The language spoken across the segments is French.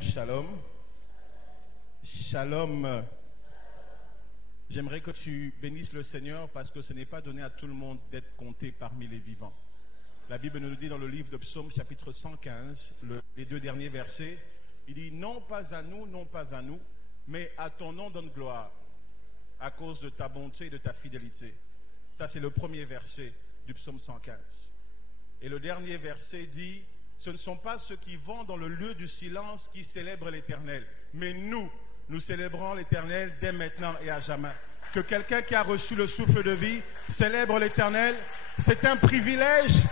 Seigneur, shalom. Shalom. J'aimerais que tu bénisses le Seigneur parce que ce n'est pas donné à tout le monde d'être compté parmi les vivants. La Bible nous dit dans le livre de Psaume chapitre 115, les 2 derniers versets, il dit « Non pas à nous, non pas à nous, mais à ton nom donne gloire, à cause de ta bonté et de ta fidélité. » Ça, c'est le premier verset du Psaume 115. Et le dernier verset dit « Ce ne sont pas ceux qui vont dans le lieu du silence qui célèbrent l'Éternel, mais nous célébrons l'Éternel dès maintenant et à jamais. » Que quelqu'un qui a reçu le souffle de vie célèbre l'Éternel. C'est un privilège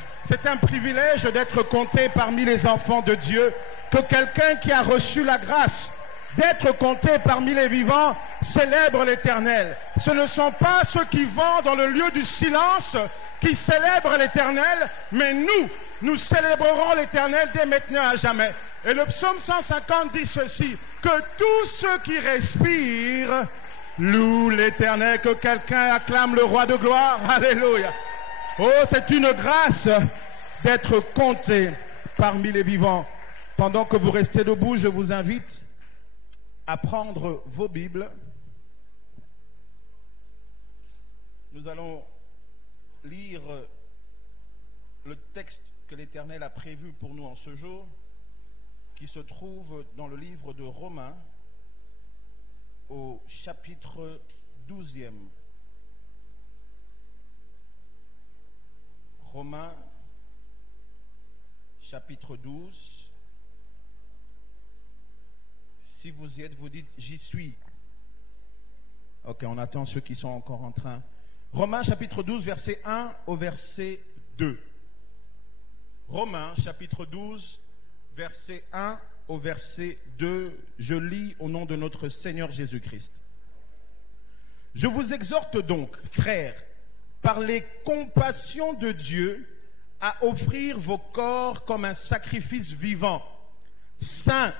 d'être compté parmi les enfants de Dieu. Que quelqu'un qui a reçu la grâce d'être compté parmi les vivants célèbre l'Éternel. Ce ne sont pas ceux qui vont dans le lieu du silence qui célèbrent l'Éternel, mais nous célébrerons l'Éternel dès maintenant à jamais. Et le psaume 150 dit ceci, que tous ceux qui respirent louent l'Éternel. Que quelqu'un acclame le roi de gloire. Alléluia. Oh, c'est une grâce d'être compté parmi les vivants. Pendant que vous restez debout, je vous invite à prendre vos Bibles. Nous allons lire le texte que l'Éternel a prévu pour nous en ce jour, qui se trouve dans le livre de Romains, au chapitre 12e. Romains, chapitre 12. Si vous y êtes, vous dites « J'y suis ». Ok, on attend ceux qui sont encore en train. Romains, chapitre 12, verset 1 au verset 2. Romains, chapitre 12, verset 1 au verset 2. Je lis au nom de notre Seigneur Jésus-Christ. « Je vous exhorte donc, frères, par les compassions de Dieu, à offrir vos corps comme un sacrifice vivant, saint,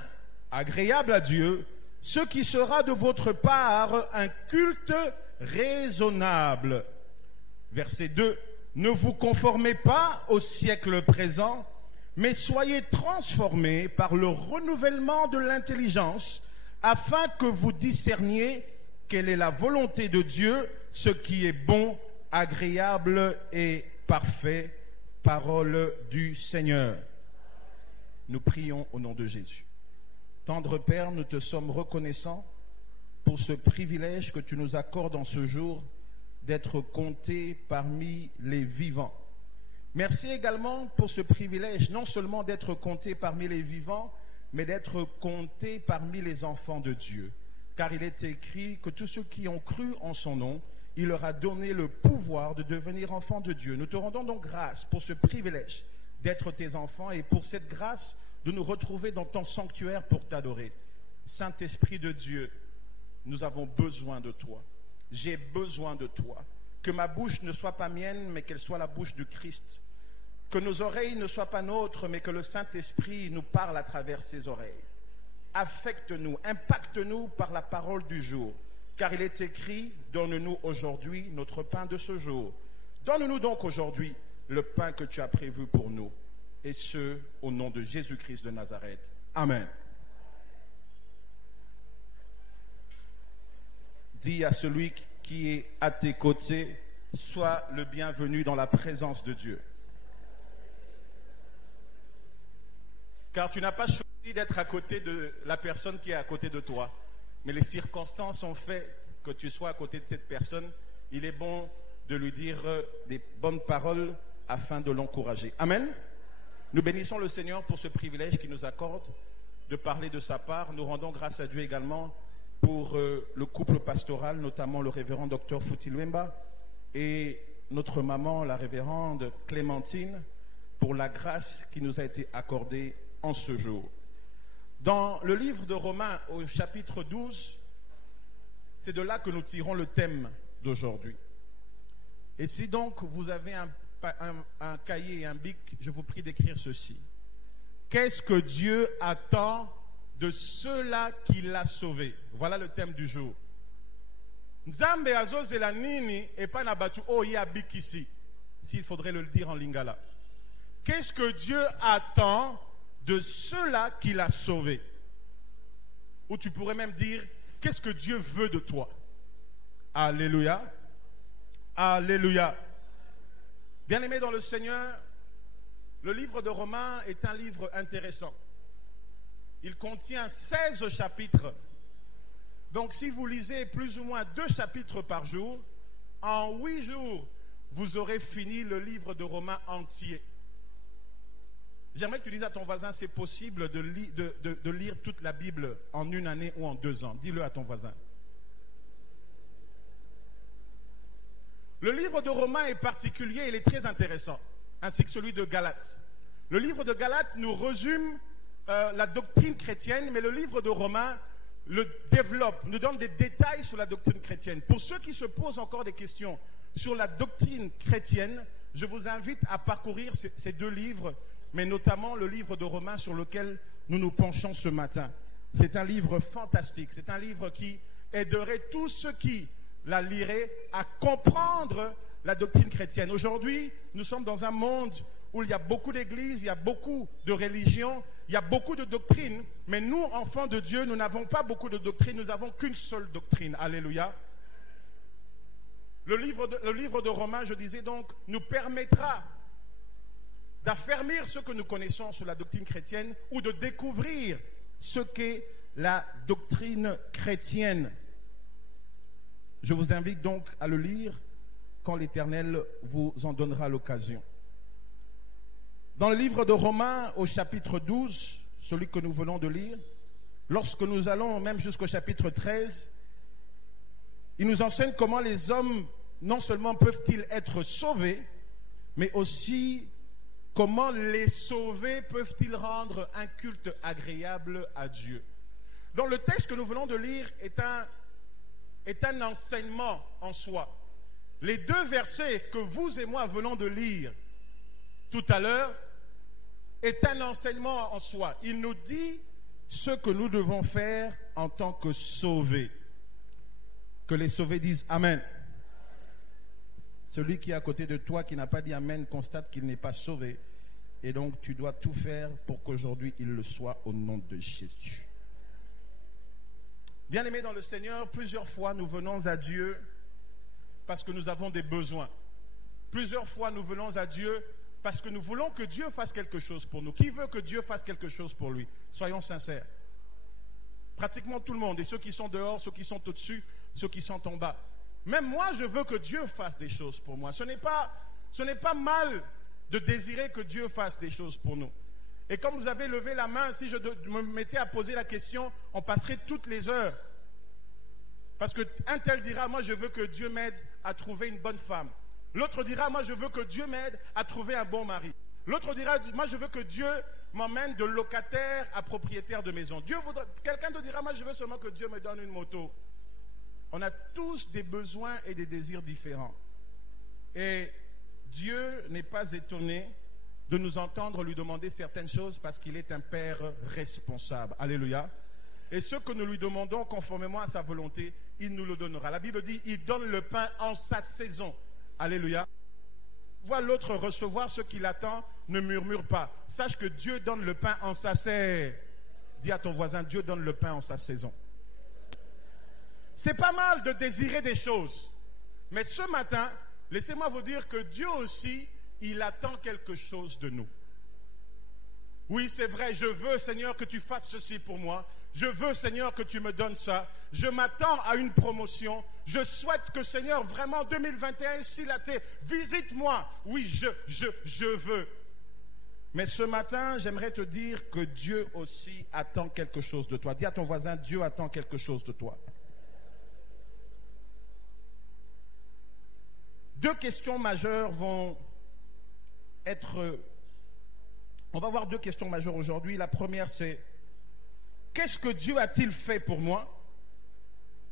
agréable à Dieu, ce qui sera de votre part un culte raisonnable. » Verset 2. « Ne vous conformez pas au siècle présent, mais soyez transformés par le renouvellement de l'intelligence, afin que vous discerniez quelle est la volonté de Dieu, ce qui est bon, agréable et parfait. » Parole du Seigneur. Nous prions au nom de Jésus. Tendre Père, nous te sommes reconnaissants pour ce privilège que tu nous accordes en ce jour d'être comptés parmi les vivants. Merci également pour ce privilège, non seulement d'être comptés parmi les vivants, mais d'être comptés parmi les enfants de Dieu. Car il est écrit que tous ceux qui ont cru en son nom, il leur a donné le pouvoir de devenir enfants de Dieu. Nous te rendons donc grâce pour ce privilège d'être tes enfants et pour cette grâce de nous retrouver dans ton sanctuaire pour t'adorer. Saint-Esprit de Dieu, nous avons besoin de toi. J'ai besoin de toi. Que ma bouche ne soit pas mienne, mais qu'elle soit la bouche du Christ. Que nos oreilles ne soient pas nôtres, mais que le Saint-Esprit nous parle à travers ses oreilles. Affecte-nous, impacte-nous par la parole du jour. Car il est écrit, donne-nous aujourd'hui notre pain de ce jour. Donne-nous donc aujourd'hui le pain que tu as prévu pour nous. Et ce, au nom de Jésus-Christ de Nazareth. Amen. Dis à celui qui est à tes côtés, sois le bienvenu dans la présence de Dieu. Car tu n'as pas choisi d'être à côté de la personne qui est à côté de toi. Mais les circonstances ont fait que tu sois à côté de cette personne. Il est bon de lui dire des bonnes paroles afin de l'encourager. Amen. Nous bénissons le Seigneur pour ce privilège qu'il nous accorde de parler de sa part. Nous rendons grâce à Dieu également pour le couple pastoral, notamment le révérend Dr Futiluemba et notre maman, la révérende Clémentine, pour la grâce qui nous a été accordée en ce jour. Dans le livre de Romains, au chapitre 12, c'est de là que nous tirons le thème d'aujourd'hui. Et si donc vous avez un cahier et un bic, je vous prie d'écrire ceci. Qu'est-ce que Dieu attend de ceux-là qui l'a sauvé? Voilà le thème du jour. Nzambe azozela nini epa na batu oyi abikisi. S'il faudrait le dire en lingala. Qu'est-ce que Dieu attend de ceux-là qu'il a sauvés? ou tu pourrais même dire, qu'est-ce que Dieu veut de toi? Alléluia. Alléluia. Bien-aimés dans le Seigneur, le livre de Romains est un livre intéressant. Il contient 16 chapitres. Donc si vous lisez plus ou moins 2 chapitres par jour, en 8 jours, vous aurez fini le livre de Romains entier. J'aimerais que tu dises à ton voisin, c'est possible de lire toute la Bible en 1 année ou en 2 ans. Dis-le à ton voisin. Le livre de Romains est particulier, il est très intéressant, ainsi que celui de Galates. Le livre de Galates nous résume la doctrine chrétienne, mais le livre de Romains le développe, nous donne des détails sur la doctrine chrétienne. Pour ceux qui se posent encore des questions sur la doctrine chrétienne, je vous invite à parcourir ces 2 livres, mais notamment le livre de Romains sur lequel nous nous penchons ce matin. C'est un livre fantastique, c'est un livre qui aiderait tous ceux qui la liraient à comprendre la doctrine chrétienne. Aujourd'hui, nous sommes dans un monde où il y a beaucoup d'églises, il y a beaucoup de religions, il y a beaucoup de doctrines, mais nous, enfants de Dieu, nous n'avons pas beaucoup de doctrines, nous n'avons qu'une seule doctrine. Alléluia. Le livre de Romains, je disais donc, nous permettra d'affermir ce que nous connaissons sur la doctrine chrétienne ou de découvrir ce qu'est la doctrine chrétienne. Je vous invite donc à le lire quand l'Éternel vous en donnera l'occasion. Dans le livre de Romains, au chapitre 12, celui que nous venons de lire, lorsque nous allons même jusqu'au chapitre 13, il nous enseigne comment les hommes, non seulement peuvent-ils être sauvés, mais aussi comment les sauvés peuvent-ils rendre un culte agréable à Dieu. Donc le texte que nous venons de lire est un enseignement en soi. Les 2 versets que vous et moi venons de lire tout à l'heure est un enseignement en soi. Il nous dit ce que nous devons faire en tant que sauvés. Que les sauvés disent Amen. Celui qui est à côté de toi, qui n'a pas dit Amen, constate qu'il n'est pas sauvé. Et donc tu dois tout faire pour qu'aujourd'hui il le soit au nom de Jésus. Bien-aimés dans le Seigneur, plusieurs fois nous venons à Dieu parce que nous avons des besoins. Plusieurs fois nous venons à Dieu parce que nous voulons que Dieu fasse quelque chose pour nous. Qui veut que Dieu fasse quelque chose pour lui? Soyons sincères. Pratiquement tout le monde, et ceux qui sont dehors, ceux qui sont au-dessus, ceux qui sont en bas. Même moi, je veux que Dieu fasse des choses pour moi. Ce n'est pas mal de désirer que Dieu fasse des choses pour nous. Et comme vous avez levé la main, si je me mettais à poser la question, on passerait toutes les heures. Parce qu'un tel dira, moi je veux que Dieu m'aide à trouver une bonne femme. L'autre dira, moi je veux que Dieu m'aide à trouver un bon mari. L'autre dira, moi je veux que Dieu m'emmène de locataire à propriétaire de maison. Quelqu'un te dira, moi je veux seulement que Dieu me donne une moto. On a tous des besoins et des désirs différents. Et Dieu n'est pas étonné de nous entendre lui demander certaines choses parce qu'il est un Père responsable. Alléluia. Et ce que nous lui demandons conformément à sa volonté, il nous le donnera. La Bible dit, il donne le pain en sa saison. Alléluia. Vois l'autre recevoir ce qu'il attend, ne murmure pas. Sache que Dieu donne le pain en sa saison. Dis à ton voisin, Dieu donne le pain en sa saison. C'est pas mal de désirer des choses. Mais ce matin, laissez-moi vous dire que Dieu aussi, il attend quelque chose de nous. Oui, c'est vrai, je veux, Seigneur, que tu fasses ceci pour moi. Je veux, Seigneur, que tu me donnes ça. Je m'attends à une promotion. Je souhaite que, Seigneur, vraiment 2021, s'il a été, visite-moi. Oui, je veux. Mais ce matin, j'aimerais te dire que Dieu aussi attend quelque chose de toi. Dis à ton voisin, Dieu attend quelque chose de toi. 2 questions majeures vont être... On va voir 2 questions majeures aujourd'hui. La première, c'est qu'est-ce que Dieu a-t-il fait pour moi?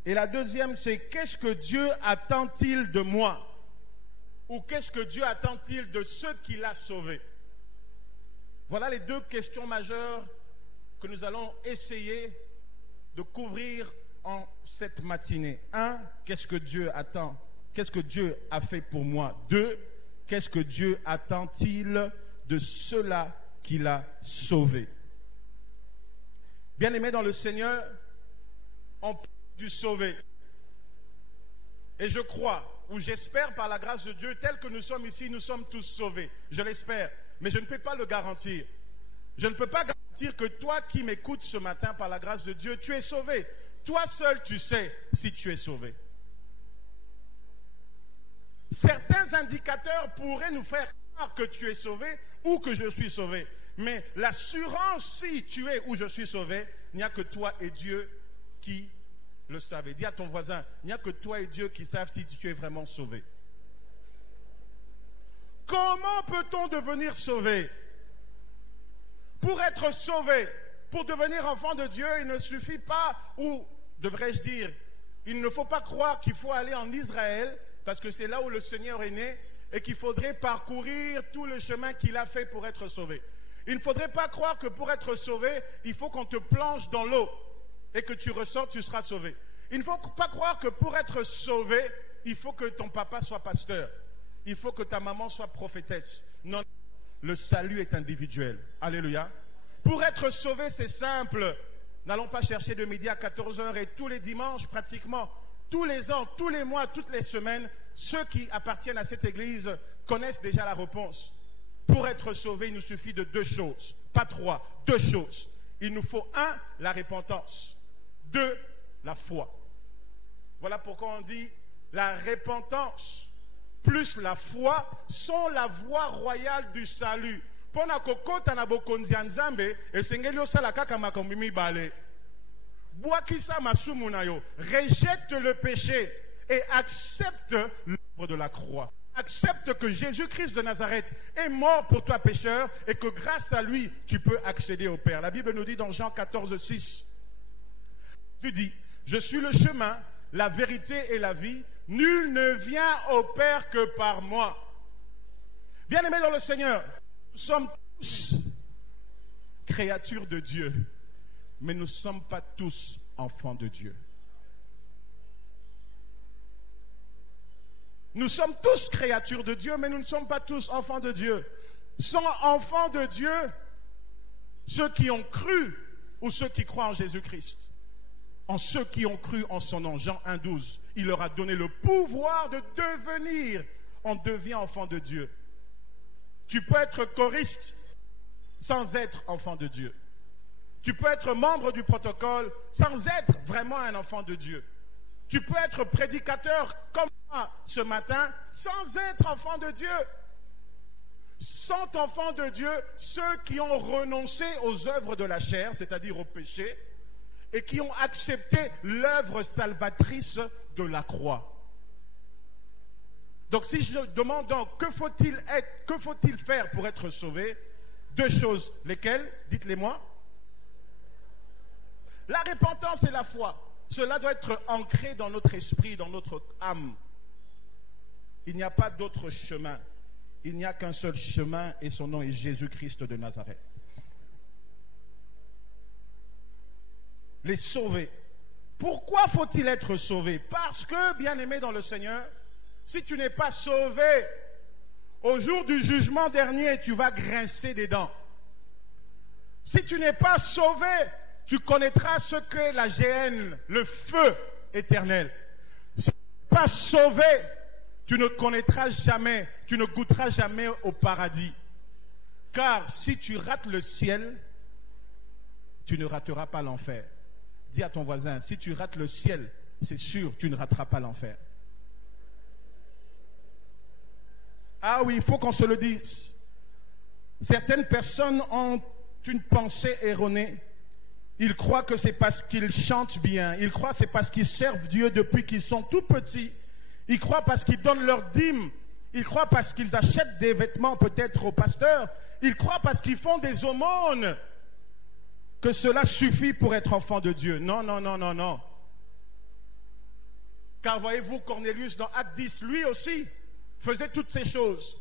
Et la deuxième, c'est qu'est-ce que Dieu attend-il de moi? Ou qu'est-ce que Dieu attend-il de ceux qu'il a sauvés? Voilà les 2 questions majeures que nous allons essayer de couvrir en cette matinée. 1, qu'est-ce que Dieu attend? Qu'est-ce que Dieu a fait pour moi? 2, qu'est-ce que Dieu attend-il de ceux-là qu'il a sauvés? Bien-aimés dans le Seigneur, on parle du sauvé. Et je crois, ou j'espère par la grâce de Dieu, tel que nous sommes ici, nous sommes tous sauvés. Je l'espère, mais je ne peux pas le garantir. Je ne peux pas garantir que toi qui m'écoutes ce matin par la grâce de Dieu, tu es sauvé. Toi seul, tu sais si tu es sauvé. Certains indicateurs pourraient nous faire croire que tu es sauvé ou que je suis sauvé. Mais l'assurance, si tu es ou je suis sauvé, il n'y a que toi et Dieu qui le savent. Dis à ton voisin, il n'y a que toi et Dieu qui savent si tu es vraiment sauvé. Comment peut-on devenir sauvé? Pour être sauvé, pour devenir enfant de Dieu, il ne suffit pas, ou devrais-je dire, il ne faut pas croire qu'il faut aller en Israël, parce que c'est là où le Seigneur est né, et qu'il faudrait parcourir tout le chemin qu'il a fait pour être sauvé. Il ne faudrait pas croire que pour être sauvé, il faut qu'on te plonge dans l'eau, et que tu ressortes, tu seras sauvé. Il ne faut pas croire que pour être sauvé, il faut que ton papa soit pasteur. Il faut que ta maman soit prophétesse. Non, le salut est individuel. Alléluia. Pour être sauvé, c'est simple. N'allons pas chercher de midi à 14h et tous les dimanches, pratiquement, tous les ans, tous les mois, toutes les semaines, ceux qui appartiennent à cette église connaissent déjà la réponse. Pour être sauvé, il nous suffit de 2 choses. Pas 3, 2 choses. Il nous faut 1, la repentance. 2, la foi. Voilà pourquoi on dit la repentance plus la foi sont la voie royale du salut. Pona kokota na bokonzi ya Nzambe esengeli osala kaka makambo mibale. Bwakisa masumu na yo, rejette le péché et accepte l'œuvre de la croix. Accepte que Jésus-Christ de Nazareth est mort pour toi pécheur et que grâce à lui, tu peux accéder au Père. La Bible nous dit dans Jean 14, 6, tu dis, je suis le chemin, la vérité et la vie. Nul ne vient au Père que par moi. Bien-aimés dans le Seigneur, nous sommes tous créatures de Dieu, mais nous ne sommes pas tous enfants de Dieu. Nous sommes tous créatures de Dieu, mais nous ne sommes pas tous enfants de Dieu. Sont enfants de Dieu ceux qui ont cru ou ceux qui croient en Jésus-Christ. En ceux qui ont cru en son nom, Jean 1,12, il leur a donné le pouvoir de devenir, on devient enfant de Dieu. Tu peux être choriste sans être enfant de Dieu. Tu peux être membre du protocole sans être vraiment un enfant de Dieu. Tu peux être prédicateur comme moi ce matin sans être enfant de Dieu. Sont enfants de Dieu ceux qui ont renoncé aux œuvres de la chair, c'est-à-dire au péché, et qui ont accepté l'œuvre salvatrice de la croix. Donc si je demande donc que faut-il faire pour être sauvé? 2 choses, lesquelles? Dites-les-moi. La repentance et la foi. Cela doit être ancré dans notre esprit, dans notre âme. Il n'y a pas d'autre chemin. Il n'y a qu'un seul chemin et son nom est Jésus-Christ de Nazareth. Les sauver. Pourquoi faut-il être sauvé? Parce que, bien-aimé dans le Seigneur, si tu n'es pas sauvé, au jour du jugement dernier, tu vas grincer des dents. Si tu n'es pas sauvé, tu connaîtras ce qu'est la géhenne, le feu éternel. Si tu n'es pas sauvé, tu ne connaîtras jamais, tu ne goûteras jamais au paradis. Car si tu rates le ciel, tu ne rateras pas l'enfer. Dis à ton voisin, si tu rates le ciel, c'est sûr, tu ne rateras pas l'enfer. Ah oui, il faut qu'on se le dise. Certaines personnes ont une pensée erronée. Ils croient que c'est parce qu'ils chantent bien. Ils croient que c'est parce qu'ils servent Dieu depuis qu'ils sont tout petits. Ils croient parce qu'ils donnent leur dîme. Ils croient parce qu'ils achètent des vêtements peut-être au pasteur. Ils croient parce qu'ils font des aumônes que cela suffit pour être enfant de Dieu. Non, non, non, non, non. Car voyez-vous, Cornelius dans Acte 10, lui aussi faisait toutes ces choses.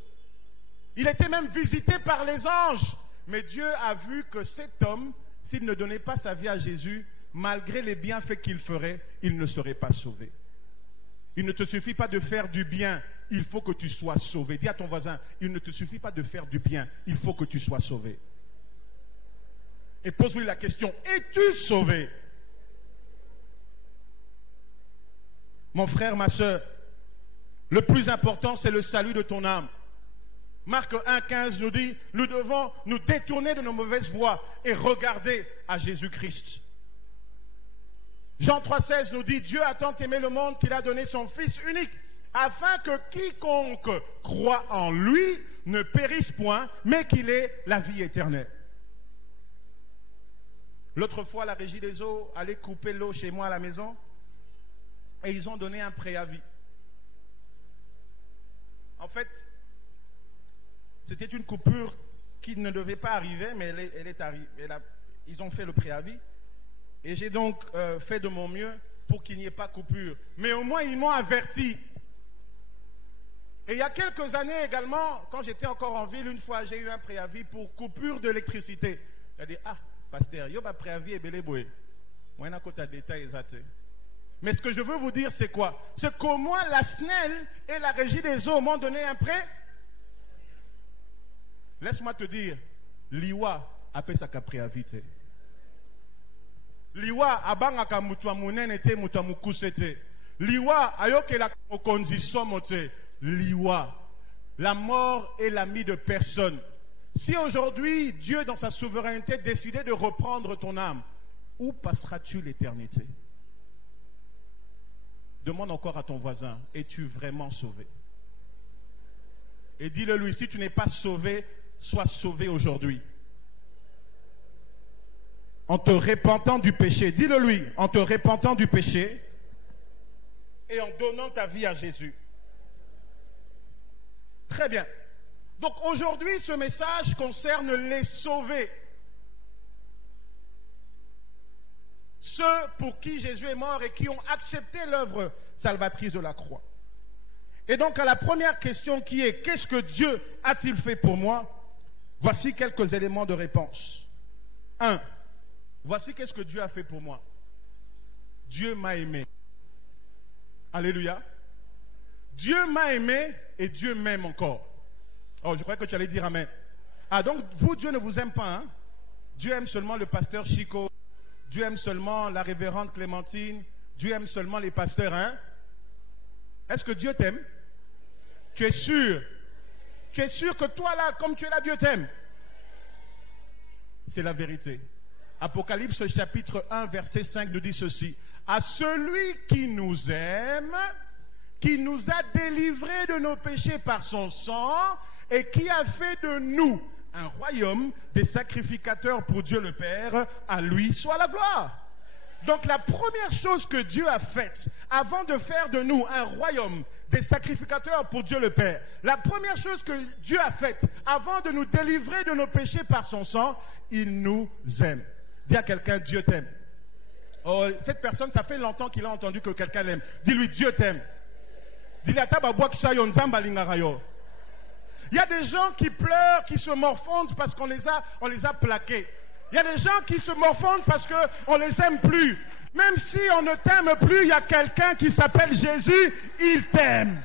Il était même visité par les anges. Mais Dieu a vu que cet homme, s'il ne donnait pas sa vie à Jésus, malgré les bienfaits qu'il ferait, il ne serait pas sauvé. Il ne te suffit pas de faire du bien, il faut que tu sois sauvé. Dis à ton voisin, il ne te suffit pas de faire du bien, il faut que tu sois sauvé. Et pose-lui la question, es-tu sauvé? Mon frère, ma soeur, le plus important, c'est le salut de ton âme. Marc 1,15 nous dit, nous devons nous détourner de nos mauvaises voies et regarder à Jésus-Christ. Jean 3,16 nous dit, Dieu a tant aimé le monde qu'il a donné son Fils unique, afin que quiconque croit en lui ne périsse point, mais qu'il ait la vie éternelle. L'autre fois, la régie des eaux allait couper l'eau chez moi à la maison, et ils ont donné un préavis. En fait, c'était une coupure qui ne devait pas arriver, mais elle est arrivée. Ils ont fait le préavis. Et j'ai donc fait de mon mieux pour qu'il n'y ait pas coupure. Mais au moins, ils m'ont averti. Et il y a quelques années également, quand j'étais encore en ville, une fois, j'ai eu un préavis pour coupure d'électricité. Il a dit, ah, pasteur, il y a un préavis et beléboué. Moi, il y a un détail exact. Mais ce que je veux vous dire, c'est quoi? C'est qu'au moins la SNEL et la Régie des eaux m'ont donné un prêt. Laisse-moi te dire, l'IWA appelle ça qu'un préavis. L'IWA abanga mutua munene te mutua mukusete. L'IWA ayoke la condition mote. L'IWA, la mort est l'ami de personne. Si aujourd'hui Dieu dans sa souveraineté décidait de reprendre ton âme, où passeras-tu l'éternité? Demande encore à ton voisin, es-tu vraiment sauvé? Et dis-le lui, si tu n'es pas sauvé, sois sauvé aujourd'hui. En te repentant du péché, dis-le lui, en te repentant du péché et en donnant ta vie à Jésus. Très bien. Donc aujourd'hui, ce message concerne les sauvés. Ceux pour qui Jésus est mort et qui ont accepté l'œuvre salvatrice de la croix. Et donc à la première question qui est, qu'est-ce que Dieu a-t-il fait pour moi? Voici quelques éléments de réponse. 1. Voici qu'est-ce que Dieu a fait pour moi. Dieu m'a aimé. Alléluia. Dieu m'a aimé et Dieu m'aime encore. Oh, je croyais que tu allais dire amen. Ah, donc vous, Dieu ne vous aime pas, hein? Dieu aime seulement le pasteur Chico. Dieu aime seulement la révérende Clémentine. Dieu aime seulement les pasteurs, hein? Est-ce que Dieu t'aime? Tu es sûr? Tu es sûr que toi là, comme tu es là, Dieu t'aime? C'est la vérité. Apocalypse chapitre 1 verset 5 nous dit ceci. À celui qui nous aime, qui nous a délivrés de nos péchés par son sang et qui a fait de nous un royaume des sacrificateurs pour Dieu le Père, à lui soit la gloire. Donc la première chose que Dieu a faite avant de faire de nous un royaume des sacrificateurs pour Dieu le Père, la première chose que Dieu a faite avant de nous délivrer de nos péchés par son sang, il nous aime. Dis à quelqu'un, Dieu t'aime. Oh, cette personne, ça fait longtemps qu'il a entendu que quelqu'un l'aime. Dis-lui, Dieu t'aime. Dis-lui à Tababoua Kishayo Nzamba Lingarayo. Il y a des gens qui pleurent, qui se morfondent parce qu'on les a plaqués. Il y a des gens qui se morfondent parce qu'on les aime plus. Même si on ne t'aime plus, il y a quelqu'un qui s'appelle Jésus, il t'aime.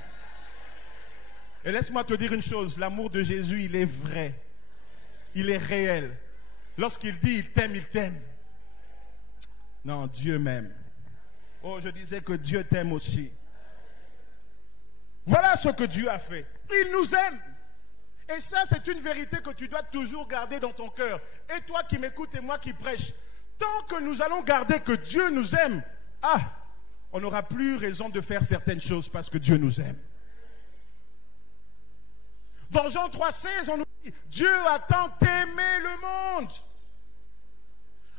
Et laisse-moi te dire une chose, l'amour de Jésus, il est vrai. Il est réel. Lorsqu'il dit il t'aime, il t'aime. Non, Dieu m'aime. Oh, je disais que Dieu t'aime aussi. Voilà ce que Dieu a fait. Il nous aime. Et ça, c'est une vérité que tu dois toujours garder dans ton cœur. Et toi qui m'écoutes et moi qui prêche, tant que nous allons garder que Dieu nous aime, on n'aura plus raison de faire certaines choses parce que Dieu nous aime. Dans Jean 3,16, on nous dit, Dieu a tant aimé le monde.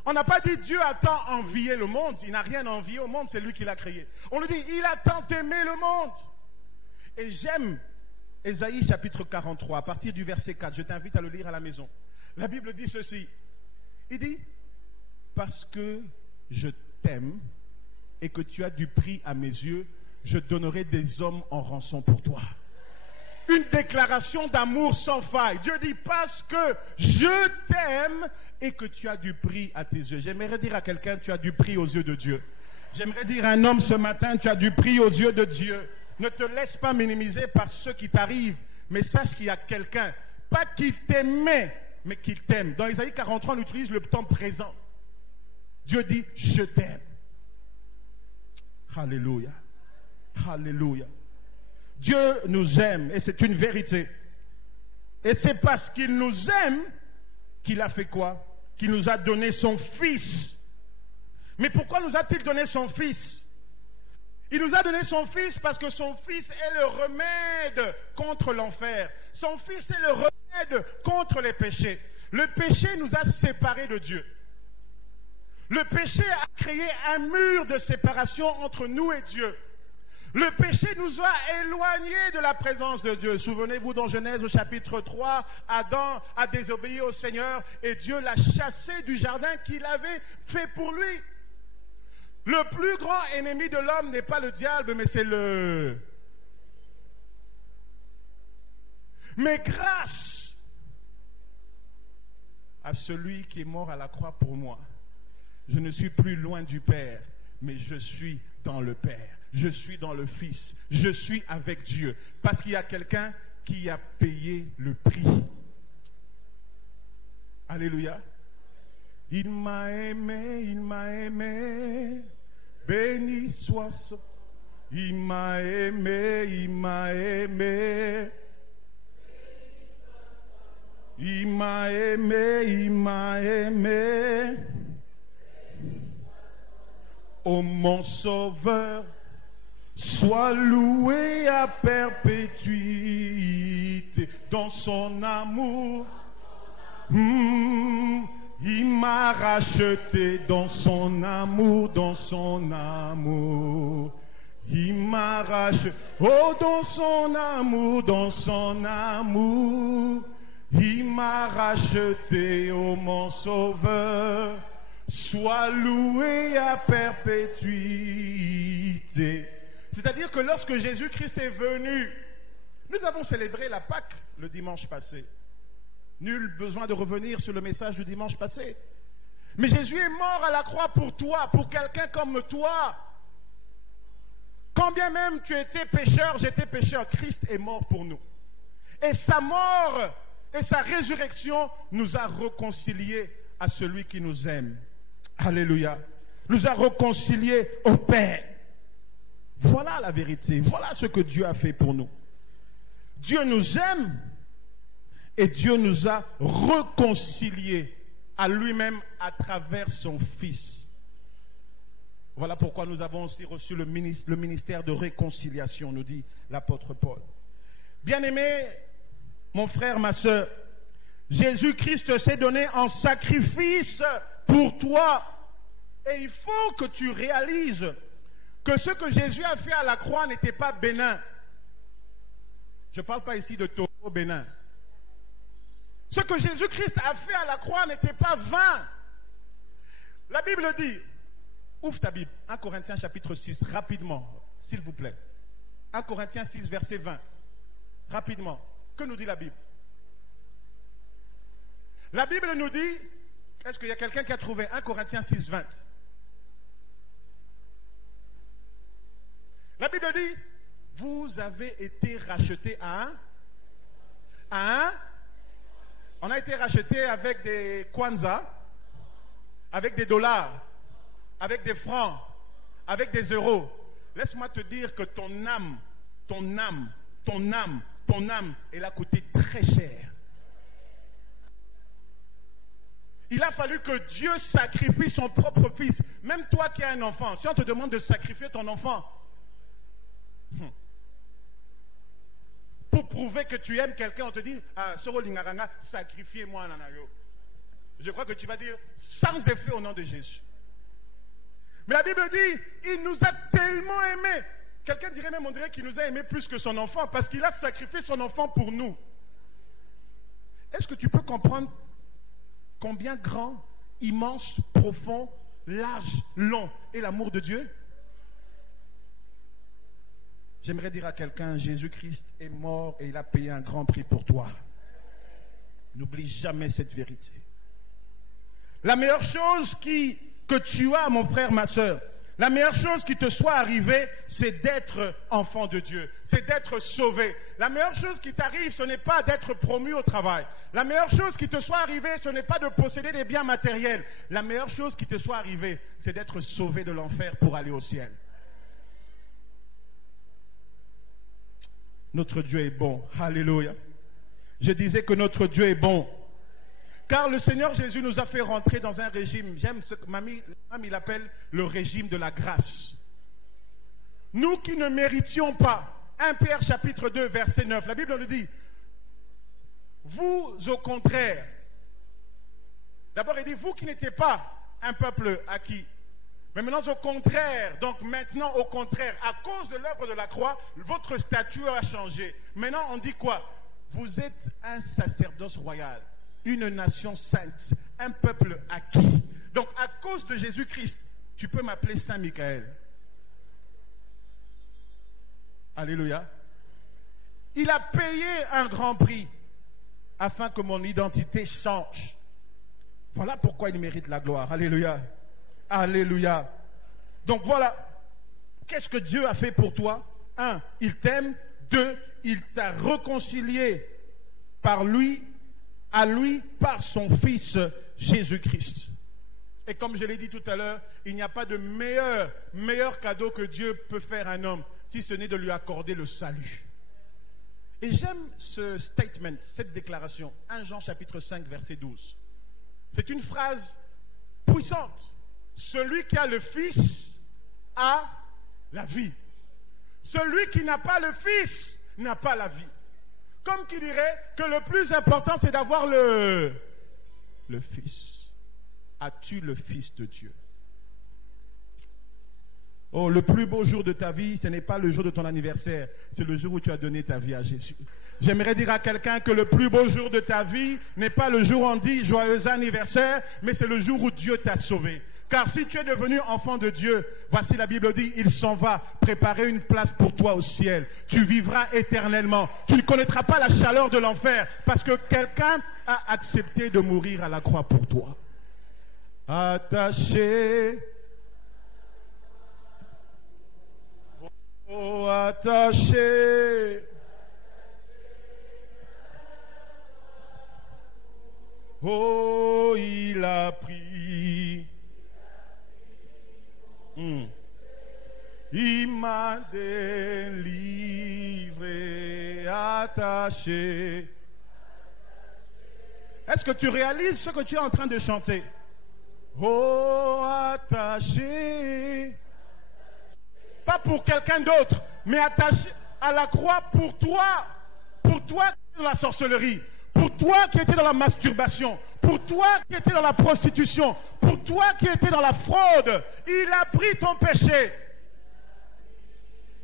On n'a pas dit Dieu a tant envié le monde. Il n'a rien à envier au monde, c'est lui qui l'a créé. On nous dit, il a tant aimé le monde. Et j'aime Ésaïe chapitre 43, à partir du verset 4. Je t'invite à le lire à la maison. La Bible dit ceci. Il dit, parce que je t'aime et que tu as du prix à mes yeux, je donnerai des hommes en rançon pour toi. Une déclaration d'amour sans faille. Dieu dit, parce que je t'aime et que tu as du prix à tes yeux. J'aimerais dire à quelqu'un, tu as du prix aux yeux de Dieu. J'aimerais dire à un homme ce matin, tu as du prix aux yeux de Dieu. Ne te laisse pas minimiser par ce qui t'arrive, mais sache qu'il y a quelqu'un, pas qui t'aimait, mais qui t'aime. Dans Ésaïe 43, on utilise le temps présent. Dieu dit, je t'aime. Alléluia. Alléluia. Dieu nous aime et c'est une vérité. Et c'est parce qu'il nous aime qu'il a fait quoi? Qu'il nous a donné son Fils. Mais pourquoi nous a-t-il donné son Fils? Il nous a donné son Fils parce que son Fils est le remède contre l'enfer. Son Fils est le remède contre les péchés. Le péché nous a séparés de Dieu. Le péché a créé un mur de séparation entre nous et Dieu. Le péché nous a éloignés de la présence de Dieu. Souvenez-vous dans Genèse au chapitre 3, Adam a désobéi au Seigneur et Dieu l'a chassé du jardin qu'il avait fait pour lui. Le plus grand ennemi de l'homme n'est pas le diable, mais c'est le... Mais grâce à celui qui est mort à la croix pour moi, je ne suis plus loin du Père, mais je suis dans le Père. Je suis dans le Fils. Je suis avec Dieu. Parce qu'il y a quelqu'un qui a payé le prix. Alléluia. Il m'a aimé, il m'a aimé. Béni soit son... Il m'a aimé, il m'a aimé. Il m'a aimé, il m'a aimé. Ô mon Sauveur, sois loué à perpétuité dans son amour. Il m'a racheté dans son amour, dans son amour. Il m'a racheté, oh dans son amour, dans son amour. Il m'a racheté, oh mon Sauveur. Sois loué à perpétuité. C'est-à-dire que lorsque Jésus-Christ est venu, nous avons célébré la Pâque le dimanche passé. Nul besoin de revenir sur le message du dimanche passé. Mais Jésus est mort à la croix pour toi, pour quelqu'un comme toi. Quand bien même tu étais pécheur, j'étais pécheur, Christ est mort pour nous. Et sa mort et sa résurrection nous a réconciliés à celui qui nous aime. Alléluia. Nous a réconciliés au Père. Voilà la vérité. Voilà ce que Dieu a fait pour nous. Dieu nous aime et Dieu nous a réconciliés à lui-même à travers son Fils. Voilà pourquoi nous avons aussi reçu le ministère de réconciliation, nous dit l'apôtre Paul. Bien-aimé, mon frère, ma soeur, Jésus-Christ s'est donné en sacrifice pour toi. Et il faut que tu réalises que ce que Jésus a fait à la croix n'était pas bénin. Je ne parle pas ici de taureau bénin. Ce que Jésus-Christ a fait à la croix n'était pas vain. La Bible dit, ouvre ta Bible, 1 Corinthiens chapitre 6, rapidement, s'il vous plaît. 1 Corinthiens 6, verset 20. Rapidement. Que nous dit la Bible? La Bible nous dit, est-ce qu'il y a quelqu'un qui a trouvé 1 Corinthiens 6, 20? La Bible dit, vous avez été rachetés à un. On a été rachetés avec des kwanzas, avec des dollars, avec des francs, avec des euros. Laisse-moi te dire que ton âme, elle a coûté très cher. Il a fallu que Dieu sacrifie son propre fils. Même toi qui as un enfant, si on te demande de sacrifier ton enfant, pour prouver que tu aimes quelqu'un, on te dit, ah, Soro Lingaranga, sacrifiez-moi Nanayo. Je crois que tu vas dire, sans effet au nom de Jésus. Mais la Bible dit, il nous a tellement aimés. Quelqu'un dirait même, on dirait qu'il nous a aimés plus que son enfant, parce qu'il a sacrifié son enfant pour nous. Est-ce que tu peux comprendre combien grand, immense, profond, large, long est l'amour de Dieu? J'aimerais dire à quelqu'un, Jésus-Christ est mort et il a payé un grand prix pour toi. N'oublie jamais cette vérité. La meilleure chose que tu as, mon frère, ma soeur, la meilleure chose qui te soit arrivée, c'est d'être enfant de Dieu, c'est d'être sauvé. La meilleure chose qui t'arrive, ce n'est pas d'être promu au travail. La meilleure chose qui te soit arrivée, ce n'est pas de posséder des biens matériels. La meilleure chose qui te soit arrivée, c'est d'être sauvé de l'enfer pour aller au ciel. Notre Dieu est bon. Alléluia. Je disais que notre Dieu est bon. Car le Seigneur Jésus nous a fait rentrer dans un régime. J'aime ce que Mamie il appelle le régime de la grâce. Nous qui ne méritions pas. 1 Pierre chapitre 2 verset 9. La Bible nous dit, vous au contraire. D'abord il dit, vous qui n'étiez pas un peuple acquis. Mais maintenant au contraire, donc maintenant au contraire, à cause de l'œuvre de la croix, votre statut a changé. Maintenant on dit quoi? Vous êtes un sacerdoce royal, une nation sainte, un peuple acquis. Donc à cause de Jésus-Christ, tu peux m'appeler Saint Michael. Alléluia. Il a payé un grand prix afin que mon identité change. Voilà pourquoi il mérite la gloire. Alléluia. Alléluia. Donc voilà. Qu'est-ce que Dieu a fait pour toi? 1, il t'aime. 2, il t'a réconcilié par lui, à lui, par son Fils Jésus-Christ. Et comme je l'ai dit tout à l'heure, il n'y a pas de meilleur cadeau que Dieu peut faire à un homme, si ce n'est de lui accorder le salut. Et j'aime ce statement, cette déclaration, 1 Jean chapitre 5 verset 12. C'est une phrase puissante. Celui qui a le Fils a la vie. Celui qui n'a pas le Fils n'a pas la vie. Comme qui dirait que le plus important c'est d'avoir le Fils. As-tu le Fils de Dieu? Oh, le plus beau jour de ta vie, ce n'est pas le jour de ton anniversaire, c'est le jour où tu as donné ta vie à Jésus. J'aimerais dire à quelqu'un que le plus beau jour de ta vie n'est pas le jour où on dit joyeux anniversaire, mais c'est le jour où Dieu t'a sauvé. Car si tu es devenu enfant de Dieu, voici la Bible dit, il s'en va préparer une place pour toi au ciel. Tu vivras éternellement. Tu ne connaîtras pas la chaleur de l'enfer parce que quelqu'un a accepté de mourir à la croix pour toi. Attaché, oh attaché, oh il a pris, il m'a délivré, attaché. Est-ce que tu réalises ce que tu es en train de chanter? Oh, attaché. Pas pour quelqu'un d'autre, mais attaché à la croix pour toi. Pour toi qui étais dans la sorcellerie. Pour toi qui étais dans la masturbation. Pour toi qui étais dans la prostitution. Pour toi qui étais dans la fraude. Il a pris ton péché.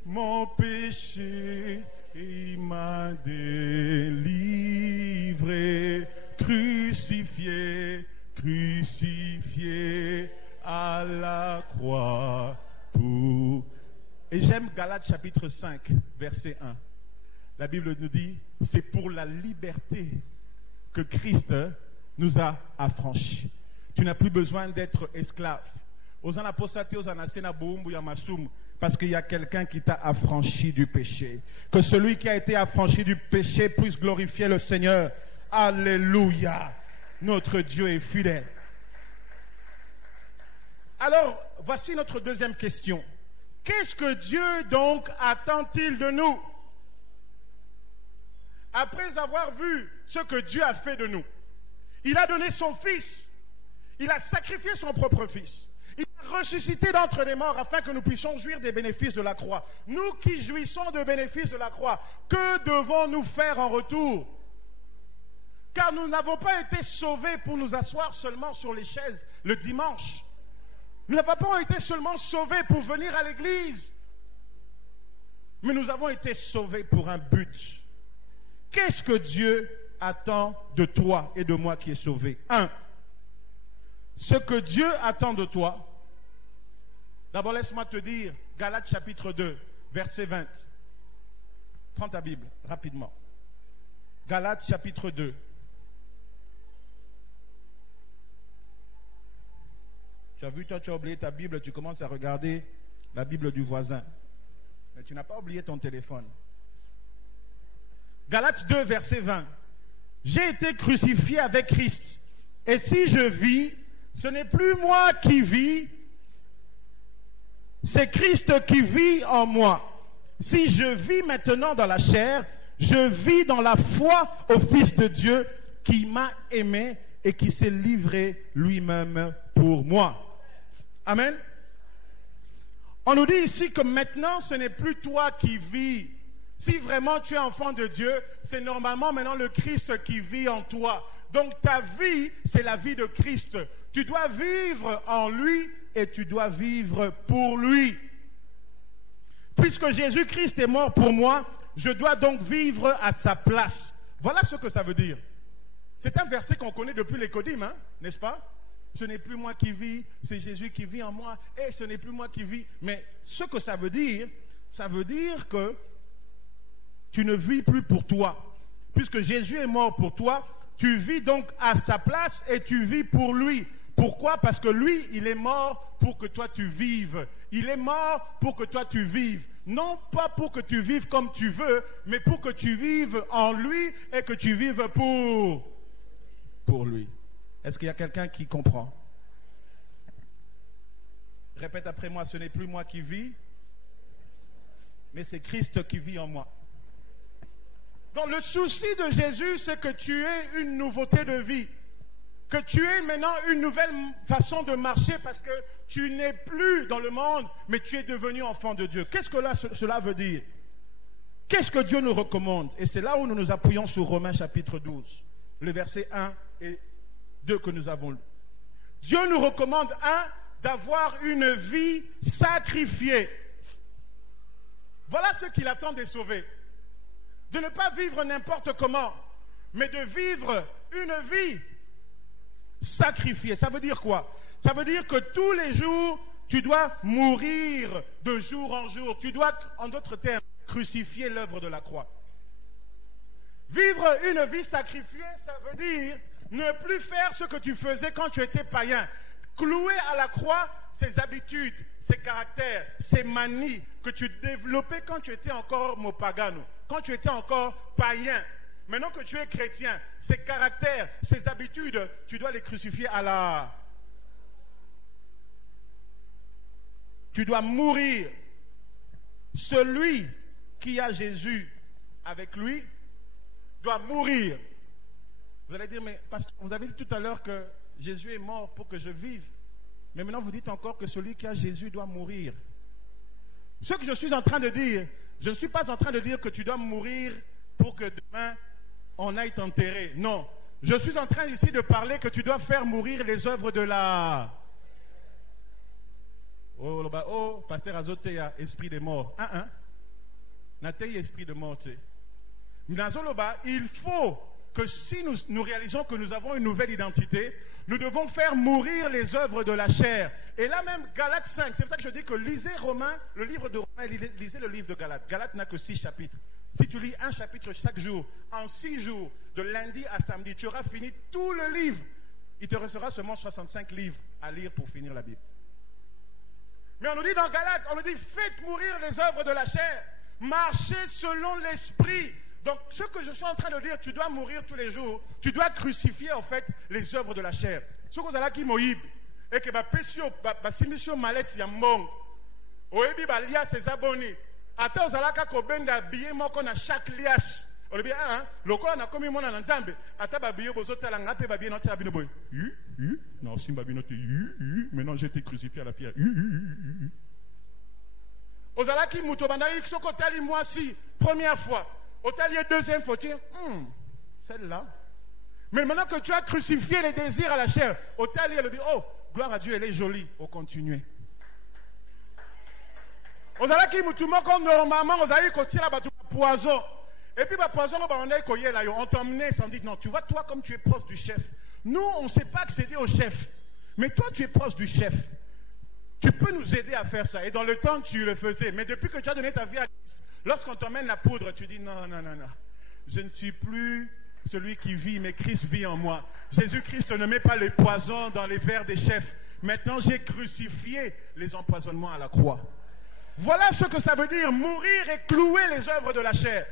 Mon péché, il m'a délivré. Crucifié. Crucifié à la croix pour... Et j'aime Galates chapitre 5, verset 1. La Bible nous dit, c'est pour la liberté que Christ nous a affranchis. Tu n'as plus besoin d'être esclave. Parce qu'il y a quelqu'un qui t'a affranchi du péché. Que celui qui a été affranchi du péché puisse glorifier le Seigneur. Alléluia. Notre Dieu est fidèle. Alors, voici notre deuxième question. Qu'est-ce que Dieu donc attend-il de nous? Après avoir vu ce que Dieu a fait de nous, il a donné son Fils. Il a sacrifié son propre Fils. Il a ressuscité d'entre les morts afin que nous puissions jouir des bénéfices de la croix. Nous qui jouissons des bénéfices de la croix, que devons-nous faire en retour? Car nous n'avons pas été sauvés pour nous asseoir seulement sur les chaises le dimanche. Nous n'avons pas été seulement sauvés pour venir à l'église. Mais nous avons été sauvés pour un but. Qu'est-ce que Dieu attend de toi et de moi qui est sauvé? 1. Ce que Dieu attend de toi. D'abord, laisse-moi te dire, Galates chapitre 2, verset 20. Prends ta Bible, rapidement. Galates chapitre 2. Tu as vu, toi, tu as oublié ta Bible, tu commences à regarder la Bible du voisin. Mais tu n'as pas oublié ton téléphone. Galates 2, verset 20. J'ai été crucifié avec Christ. Et si je vis, ce n'est plus moi qui vis, c'est Christ qui vit en moi. Si je vis maintenant dans la chair, je vis dans la foi au Fils de Dieu qui m'a aimé et qui s'est livré lui-même pour moi. Amen. On nous dit ici que maintenant, ce n'est plus toi qui vis. Si vraiment tu es enfant de Dieu, c'est normalement maintenant le Christ qui vit en toi. Donc ta vie, c'est la vie de Christ. Tu dois vivre en lui et tu dois vivre pour lui. Puisque Jésus-Christ est mort pour moi, je dois donc vivre à sa place. Voilà ce que ça veut dire. C'est un verset qu'on connaît depuis les Codim, hein, n'est-ce pas? Ce n'est plus moi qui vis, c'est Jésus qui vit en moi. Et ce n'est plus moi qui vis. Mais ce que ça veut dire que tu ne vis plus pour toi. Puisque Jésus est mort pour toi, tu vis donc à sa place et tu vis pour lui. Pourquoi? Parce que lui, il est mort pour que toi tu vives. Il est mort pour que toi tu vives. Non pas pour que tu vives comme tu veux, mais pour que tu vives en lui et que tu vives pour lui. Est-ce qu'il y a quelqu'un qui comprend? Répète après moi, ce n'est plus moi qui vis, mais c'est Christ qui vit en moi. Donc le souci de Jésus, c'est que tu aies une nouveauté de vie. Que tu aies maintenant une nouvelle façon de marcher parce que tu n'es plus dans le monde, mais tu es devenu enfant de Dieu. Qu'est-ce que cela veut dire? Qu'est-ce que Dieu nous recommande? Et c'est là où nous nous appuyons sur Romains chapitre 12, le verset 1 et 2 que nous avons lu. Dieu nous recommande, d'avoir une vie sacrifiée. Voilà ce qu'il attend des sauvés. De ne pas vivre n'importe comment, mais de vivre une vie sacrifié. Ça veut dire quoi? Ça veut dire que tous les jours, tu dois mourir de jour en jour. Tu dois, en d'autres termes, crucifier l'œuvre de la croix. Vivre une vie sacrifiée, ça veut dire ne plus faire ce que tu faisais quand tu étais païen. Clouer à la croix ces habitudes, ces caractères, ces manies que tu développais quand tu étais encore mopagano, quand tu étais encore païen. Maintenant que tu es chrétien, ces caractères, ces habitudes, tu dois les crucifier à la... Tu dois mourir. Celui qui a Jésus avec lui doit mourir. Vous allez dire, mais parce que vous avez dit tout à l'heure que Jésus est mort pour que je vive. Mais maintenant vous dites encore que celui qui a Jésus doit mourir. Ce que je suis en train de dire, je ne suis pas en train de dire que tu dois mourir pour que demain on aille t'enterrer. Non. Je suis en train ici de parler que tu dois faire mourir les œuvres de la... Oh, pasteur Azotea, esprit de mort. Natei, esprit de mort. Il faut que si nous réalisons que nous avons une nouvelle identité, nous devons faire mourir les œuvres de la chair. Et là même, Galates 5, c'est pour ça que je dis que lisez Romains, le livre de Romains, lisez le livre de Galates. Galates n'a que 6 chapitres. Si tu lis un chapitre chaque jour, en 6 jours, de lundi à samedi, tu auras fini tout le livre. Il te restera seulement 65 livres à lire pour finir la Bible. Mais on nous dit dans Galates, on nous dit, faites mourir les œuvres de la chair. Marchez selon l'esprit. Donc, ce que je suis en train de dire, tu dois mourir tous les jours. Tu dois crucifier, en fait, les œuvres de la chair. Ce que vous allez dire, Moïb, et que simisio malek yambong, oebi balia ses abonnés. Ata ozalaka kobenda biye moko na chaque lias. Olobi lokola na komi mona na nzambe, ata ba biye bozotala ngape ba biye nota bino boy. Non, simba bino te maintenant j'ai été crucifié à la pierre. Ozalaki muto bandaki soko tali moi si première fois. Otali deuxième fois, celle-là. Mais maintenant que tu as crucifié les désirs à la chair, Otali elle dit oh, gloire à Dieu, elle est jolie. Au continuer. Ozalaki mutumo comme normalement ozali kotira batu poison. Et puis poison on t'emmenait sans dire non, tu vois toi comme tu es proche du chef. Nous on ne sait pas accéder au chef. Mais toi tu es proche du chef. Tu peux nous aider à faire ça. Et dans le temps tu le faisais. Mais depuis que tu as donné ta vie à Christ, lorsqu'on t'emmène la poudre, tu dis non. Je ne suis plus celui qui vit, mais Christ vit en moi. Jésus-Christ ne met pas le poison dans les verres des chefs. Maintenant j'ai crucifié les empoisonnements à la croix. Voilà ce que ça veut dire, mourir et clouer les œuvres de la chair.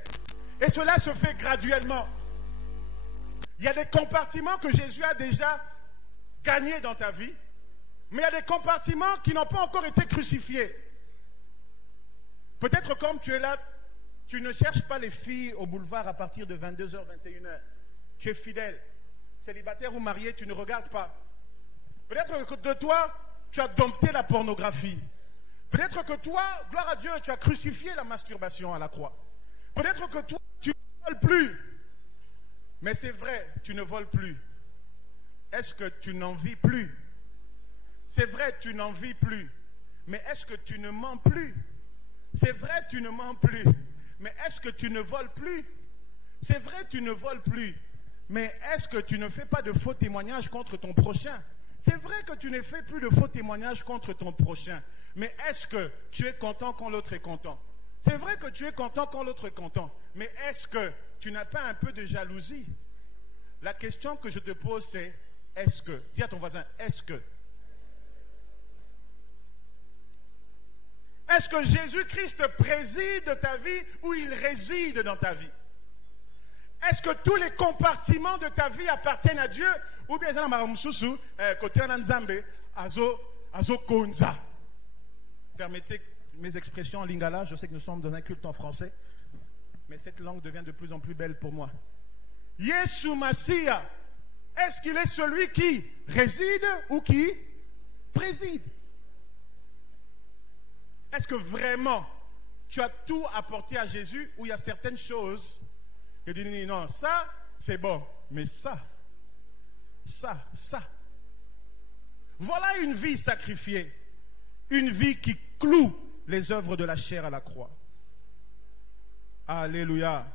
Et cela se fait graduellement. Il y a des compartiments que Jésus a déjà gagnés dans ta vie, mais il y a des compartiments qui n'ont pas encore été crucifiés. Peut-être comme tu es là, tu ne cherches pas les filles au boulevard à partir de 22h, 21h. Tu es fidèle. Célibataire ou marié, tu ne regardes pas. Peut-être que de toi, tu as dompté la pornographie. Peut-être que toi, gloire à Dieu, tu as crucifié la masturbation à la croix. Peut-être que toi, tu ne voles plus. Mais c'est vrai, tu ne voles plus. Est-ce que tu n'en vis plus? C'est vrai, tu n'en vis plus. Mais est-ce que tu ne mens plus? C'est vrai, tu ne mens plus. Mais est-ce que tu ne voles plus? C'est vrai, tu ne voles plus. Mais est-ce que tu ne fais pas de faux témoignages contre ton prochain? C'est vrai que tu ne fais plus de faux témoignages contre ton prochain. Mais est-ce que tu es content quand l'autre est content? C'est vrai que tu es content quand l'autre est content. Mais est-ce que tu n'as pas un peu de jalousie? La question que je te pose, c'est est-ce que? Dis à ton voisin, est-ce que? Est-ce que Jésus-Christ préside ta vie ou il réside dans ta vie? Est-ce que tous les compartiments de ta vie appartiennent à Dieu ou bien côté Nzambe, azo konza? Permettez mes expressions en lingala, je sais que nous sommes dans un culte en français, mais cette langue devient de plus en plus belle pour moi. Yesu Masia, est-ce qu'il est celui qui réside ou qui préside? Est-ce que vraiment tu as tout apporté à Jésus ou il y a certaines choses et tu dis non, ça c'est bon, mais ça. Voilà une vie sacrifiée, une vie qui cloue les œuvres de la chair à la croix. Alléluia.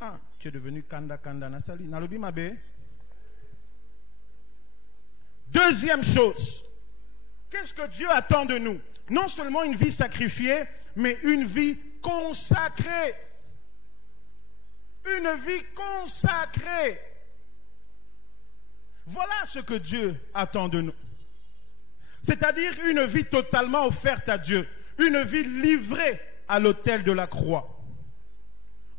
Ah, tu es devenu Kanda Nasali. Nalobi Mabe. Deuxième chose, qu'est-ce que Dieu attend de nous? Non seulement une vie sacrifiée, mais une vie consacrée. Une vie consacrée. Voilà ce que Dieu attend de nous. C'est-à-dire une vie totalement offerte à Dieu. Une vie livrée à l'autel de la croix.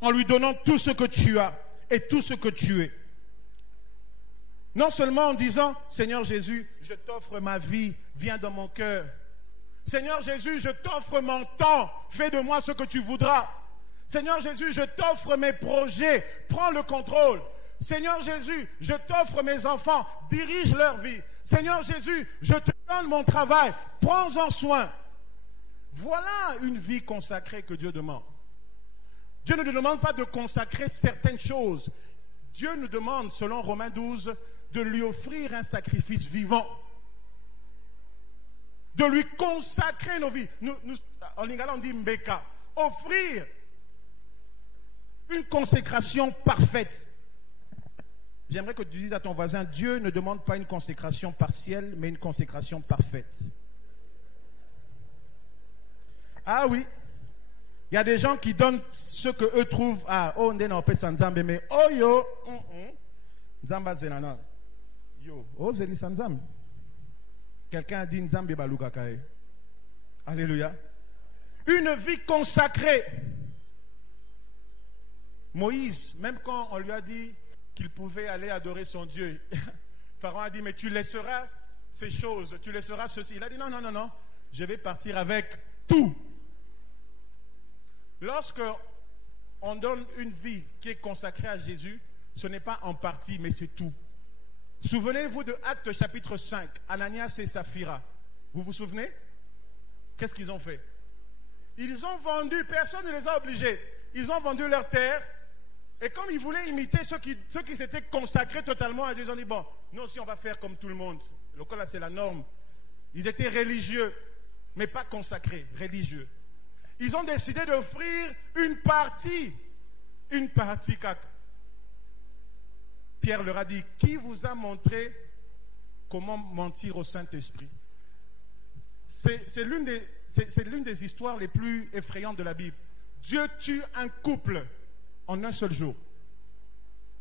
En lui donnant tout ce que tu as et tout ce que tu es. Non seulement en disant, Seigneur Jésus, je t'offre ma vie, viens dans mon cœur. Seigneur Jésus, je t'offre mon temps, fais de moi ce que tu voudras. Seigneur Jésus, je t'offre mes projets, prends le contrôle. Seigneur Jésus, je t'offre mes enfants, dirige leur vie. Seigneur Jésus, je te donne mon travail, prends-en soin. Voilà une vie consacrée que Dieu demande. Dieu ne nous demande pas de consacrer certaines choses. Dieu nous demande, selon Romains 12, de lui offrir un sacrifice vivant. De lui consacrer nos vies. En lingala, on dit mbeka. Offrir une consécration parfaite. J'aimerais que tu dises à ton voisin, Dieu ne demande pas une consécration partielle, mais une consécration parfaite. Ah oui. Il y a des gens qui donnent ce que eux trouvent. Ah, oh, on est en paix sans Nzambe, mais oh yo, Nzamba zenana. Yo, oh, zeli sans Nzambe. Quelqu'un a dit Nzambe balukakae. Alléluia. Une vie consacrée. Moïse, même quand on lui a dit qu'il pouvait aller adorer son Dieu, Pharaon a dit, mais tu laisseras ces choses, tu laisseras ceci. Il a dit, non, je vais partir avec tout. Lorsque on donne une vie qui est consacrée à Jésus, ce n'est pas en partie, mais c'est tout. Souvenez-vous de Actes chapitre 5, Ananias et Saphira. Vous vous souvenez? Qu'est-ce qu'ils ont fait? Ils ont vendu, personne ne les a obligés. Ils ont vendu leur terre. Et comme ils voulaient imiter ceux qui s'étaient consacrés totalement à Dieu, ils ont dit, bon, nous aussi on va faire comme tout le monde. Le cas là, c'est la norme. Ils étaient religieux, mais pas consacrés, religieux. Ils ont décidé d'offrir une partie caca. Pierre leur a dit, qui vous a montré comment mentir au Saint-Esprit? C'est l'une des histoires les plus effrayantes de la Bible. Dieu tue un couple en un seul jour.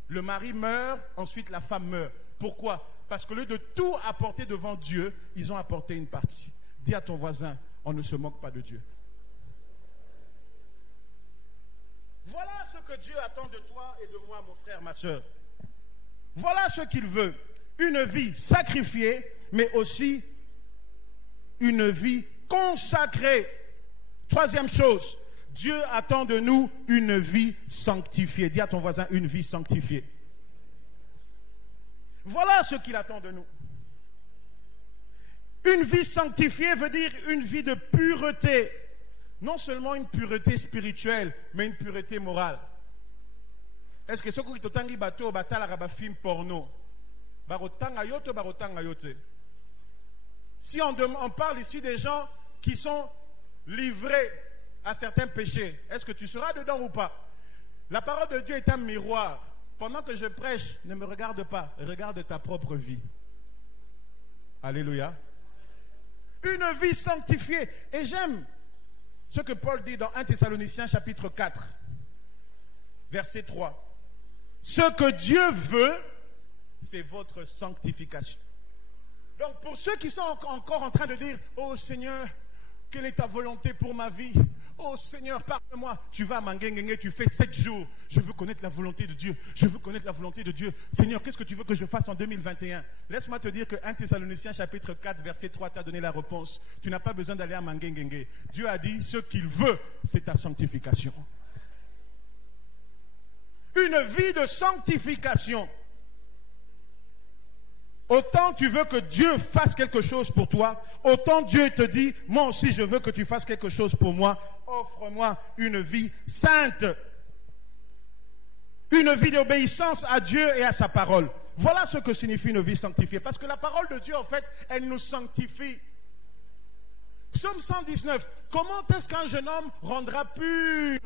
Le mari meurt, ensuite la femme meurt. Pourquoi? Parce qu'au lieu de tout apporter devant Dieu, ils ont apporté une partie. Dis à ton voisin, on ne se moque pas de Dieu. Voilà ce que Dieu attend de toi et de moi, mon frère, ma soeur. Voilà ce qu'il veut. Une vie sacrifiée, mais aussi une vie consacrée. Troisième chose, Dieu attend de nous une vie sanctifiée. Dis à ton voisin, une vie sanctifiée. Voilà ce qu'il attend de nous. Une vie sanctifiée veut dire une vie de pureté. Non seulement une pureté spirituelle, mais une pureté morale. Est-ce que ce qui t'otangi bateau batala raba film porno barotanga yoto barotanga yote? Si on parle ici des gens qui sont livrés à certains péchés, est-ce que tu seras dedans ou pas? La parole de Dieu est un miroir. Pendant que je prêche, ne me regarde pas, regarde ta propre vie. Alléluia. Une vie sanctifiée. Et j'aime ce que Paul dit dans 1 Thessaloniciens chapitre 4, verset 3. Ce que Dieu veut, c'est votre sanctification. Donc pour ceux qui sont encore en train de dire, oh Seigneur, quelle est ta volonté pour ma vie? Oh Seigneur, parle-moi. Tu vas à Mangengenge, tu fais 7 jours. Je veux connaître la volonté de Dieu. Je veux connaître la volonté de Dieu. Seigneur, qu'est-ce que tu veux que je fasse en 2021? Laisse-moi te dire que 1 Thessaloniciens chapitre 4, verset 3 t'a donné la réponse. Tu n'as pas besoin d'aller à Mangengenge. Dieu a dit, ce qu'il veut, c'est ta sanctification. Une vie de sanctification. Autant tu veux que Dieu fasse quelque chose pour toi, autant Dieu te dit, moi aussi je veux que tu fasses quelque chose pour moi. Offre-moi une vie sainte. Une vie d'obéissance à Dieu et à sa parole. Voilà ce que signifie une vie sanctifiée. Parce que la parole de Dieu, en fait, elle nous sanctifie. Psaume 119. Comment est-ce qu'un jeune homme rendra pur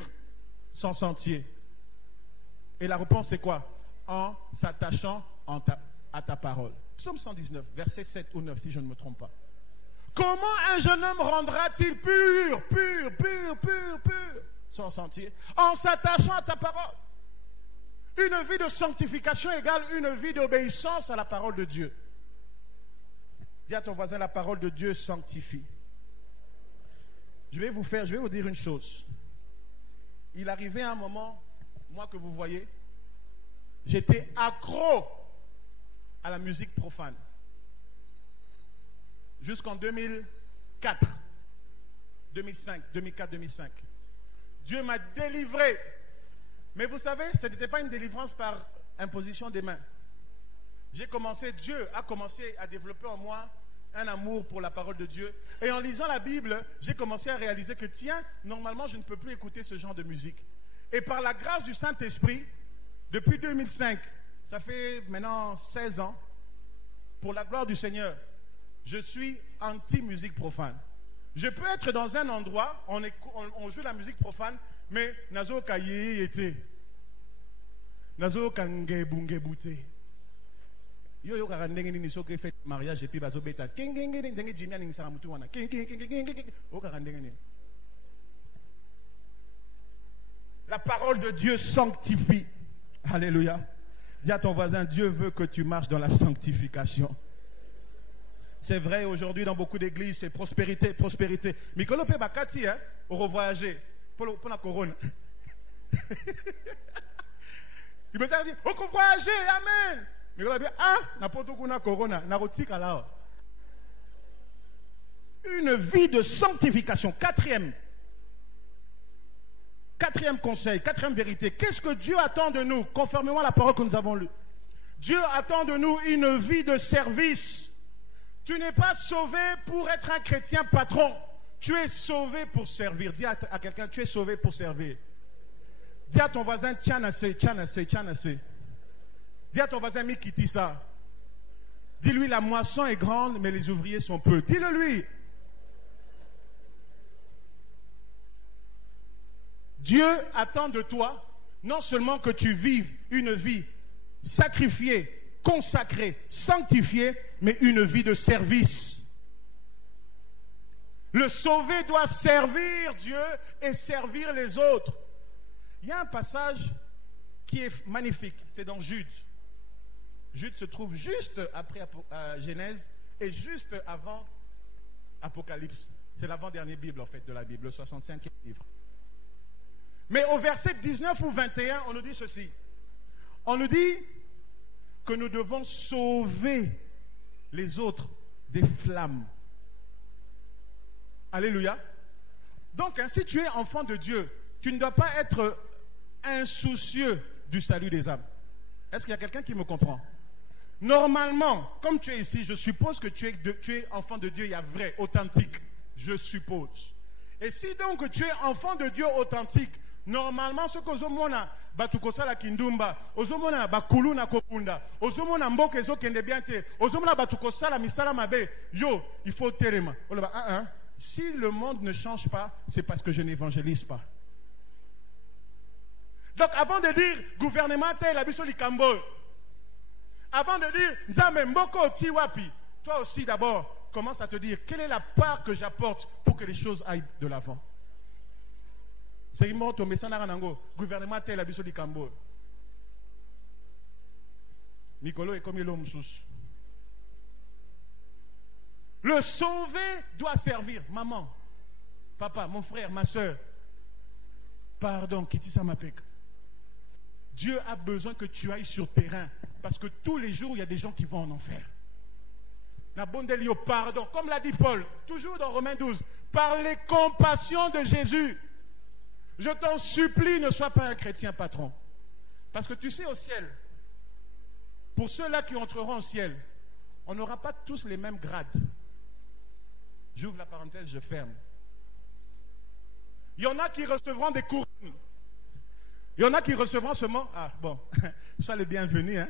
son sentier? Et la réponse c'est quoi? En s'attachant à ta parole. Psaume 119, verset 7 ou 9, si je ne me trompe pas. Comment un jeune homme rendra-t-il pur son sentier? En s'attachant à ta parole. Une vie de sanctification égale une vie d'obéissance à la parole de Dieu. Dis à ton voisin, la parole de Dieu sanctifie. Je vais vous dire une chose. Il arrivait un moment, moi que vous voyez, j'étais accro à la musique profane. Jusqu'en 2004, 2005, 2004-2005. Dieu m'a délivré. Mais vous savez, ce n'était pas une délivrance par imposition des mains. Dieu a commencé à développer en moi un amour pour la parole de Dieu. Et en lisant la Bible, j'ai commencé à réaliser que tiens, normalement je ne peux plus écouter ce genre de musique. Et par la grâce du Saint-Esprit, depuis 2005, ça fait maintenant 16 ans, pour la gloire du Seigneur, je suis anti-musique profane. Je peux être dans un endroit, on joue la musique profane, mais nazo kaye yete, nazo kange bunge bute. Yo karandenge ni soke fait mariage et puis bazo beta. Kengenge ndenge jimia ni sara mutu wana. Kengenge o karandenge ni. La parole de Dieu sanctifie. Alléluia. Dis à ton voisin, Dieu veut que tu marches dans la sanctification. C'est vrai, aujourd'hui, dans beaucoup d'églises, c'est prospérité, prospérité. Mikolo pe bakati, hein, au revoyager, pour la couronne. Il me dit, on peut voyager, amen. Mikolo pe, ah, n'importe quoi na corona, na rotika là. Une vie de sanctification. Quatrième conseil, quatrième vérité. Qu'est-ce que Dieu attend de nous, conformément à la parole que nous avons lue? Dieu attend de nous une vie de service. Tu n'es pas sauvé pour être un chrétien patron. Tu es sauvé pour servir. Dis à quelqu'un, tu es sauvé pour servir. Dis à ton voisin, tianase. Dis à ton voisin, mikitisa. Dis-lui, la moisson est grande, mais les ouvriers sont peu. Dis-le lui. Dieu attend de toi non seulement que tu vives une vie sacrifiée, consacrée, sanctifiée, mais une vie de service. Le sauvé doit servir Dieu et servir les autres. Il y a un passage qui est magnifique, c'est dans Jude. Jude se trouve juste après Genèse et juste avant Apocalypse. C'est l'avant-dernière Bible en fait de la Bible, le 65e livre. Mais au verset 19 ou 21, on nous dit ceci. On nous dit que nous devons sauver les autres des flammes. Alléluia. Donc, hein, si tu es enfant de Dieu, tu ne dois pas être insoucieux du salut des âmes. Est-ce qu'il y a quelqu'un qui me comprend? Normalement, comme tu es ici, je suppose que tu es enfant de Dieu, il y a vrai, authentique. Je suppose. Et si donc tu es enfant de Dieu authentique, normalement, ce que ozomona batukosala kindumba, ozomona bakulu na kokunda, ozomona mboka ezokende bien te, ozomona batukosala misala mabe, yo, il faut terema. Si le monde ne change pas, c'est parce que je n'évangélise pas. Donc avant de dire gouvernement tel abiso likambo, avant de dire nzambe mboko ti wapi, toi aussi d'abord commence à te dire quelle est la part que j'apporte pour que les choses aillent de l'avant. C'est une mort tombé sans nango gouvernement tel abiso likambo. Nicolo est comme l'homme sous. Le sauver doit servir. Maman, papa, mon frère, ma soeur. Pardon, Kitissa Mapek. Dieu a besoin que tu ailles sur terrain. Parce que tous les jours, il y a des gens qui vont en enfer. La bonne délio, pardon. Comme l'a dit Paul, toujours dans Romains 12. Par les compassions de Jésus, je t'en supplie, ne sois pas un chrétien patron. Parce que tu sais, au ciel, pour ceux-là qui entreront au ciel, on n'aura pas tous les mêmes grades. J'ouvre la parenthèse, je ferme. Il y en a qui recevront des couronnes. Il y en a qui recevront seulement... Ah, bon, sois le bienvenu, hein.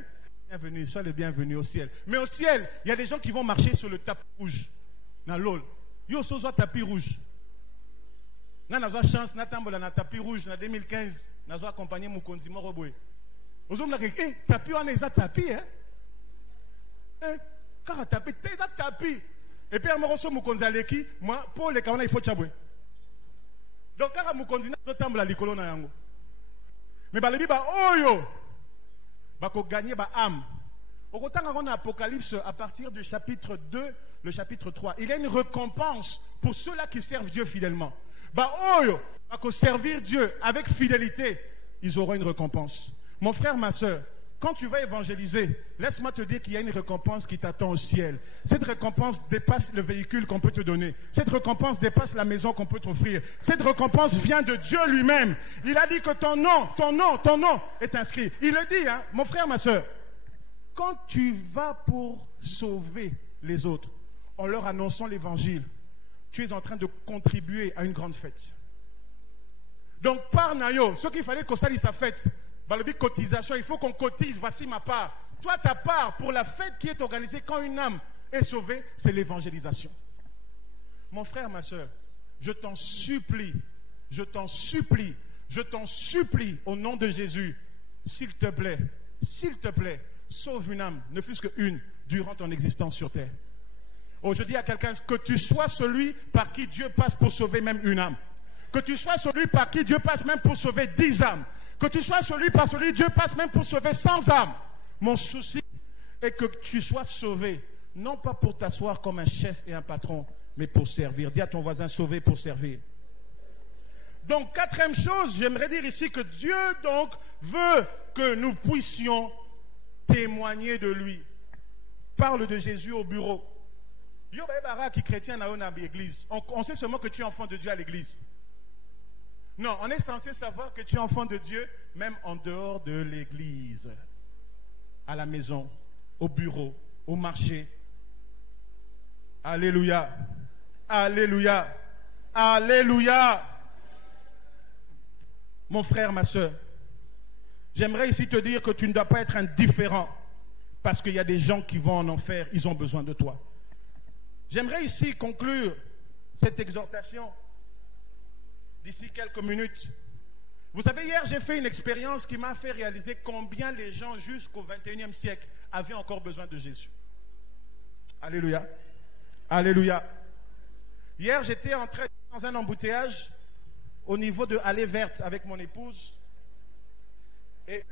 Bienvenue, sois le bienvenu au ciel. Mais au ciel, il y a des gens qui vont marcher sur le tapis rouge. Dans l'eau. Yo, sozo tapis rouge. N'a pas chance, n'a pas na tapis rouge, en 2015, n'a pas accompagné mon konzi moroboué. Aux hommes, tapis, on est à tapis, hein. Car tapis, t'es à tapis. Et puis, je suis konzaleki, moi, pour les kawana, il faut chaboué. Donc, quand je suis konzina, je suis à l'école. Mais, je suis oyo, je vais gagner ma âme. Au côté de l'Apocalypse, à partir du chapitre 2, le chapitre 3, il y a une récompense pour ceux-là qui servent Dieu fidèlement. Oyo, je vais servir Dieu avec fidélité, ils auront une récompense. Mon frère, ma soeur, quand tu vas évangéliser, laisse-moi te dire qu'il y a une récompense qui t'attend au ciel. Cette récompense dépasse le véhicule qu'on peut te donner. Cette récompense dépasse la maison qu'on peut t'offrir. Cette récompense vient de Dieu lui-même. Il a dit que ton nom est inscrit. Il le dit, hein, mon frère, ma soeur. Quand tu vas pour sauver les autres, en leur annonçant l'évangile, tu es en train de contribuer à une grande fête. Donc, par Nayo, ce qu'il fallait qu'on salisse sa fête, cotisation, il faut qu'on cotise, voici ma part. Toi, ta part pour la fête qui est organisée quand une âme est sauvée, c'est l'évangélisation. Mon frère, ma soeur, je t'en supplie, au nom de Jésus, s'il te plaît, sauve une âme, ne fût-ce qu'une, durant ton existence sur terre. Oh, je dis à quelqu'un, que tu sois celui par qui Dieu passe pour sauver même une âme. Que tu sois celui par qui Dieu passe même pour sauver 10 âmes. Que tu sois celui par celui Dieu passe même pour sauver 100 âmes. Mon souci est que tu sois sauvé, non pas pour t'asseoir comme un chef et un patron, mais pour servir. Dis à ton voisin, sauvé pour servir. Donc, quatrième chose, j'aimerais dire ici que Dieu donc veut que nous puissions témoigner de lui. Parle de Jésus au bureau. Qui chrétien dans l'église. On sait seulement que tu es enfant de Dieu à l'église. Non, on est censé savoir que tu es enfant de Dieu, même en dehors de l'église. À la maison, au bureau, au marché. Alléluia. Alléluia. Alléluia. Mon frère, ma soeur, j'aimerais ici te dire que tu ne dois pas être indifférent parce qu'il y a des gens qui vont en enfer, ils ont besoin de toi. J'aimerais ici conclure cette exhortation d'ici quelques minutes. Vous savez, hier, j'ai fait une expérience qui m'a fait réaliser combien les gens jusqu'au 21e siècle avaient encore besoin de Jésus. Alléluia. Alléluia. Hier, j'étais entré dans un embouteillage au niveau de Allée Verte avec mon épouse. Et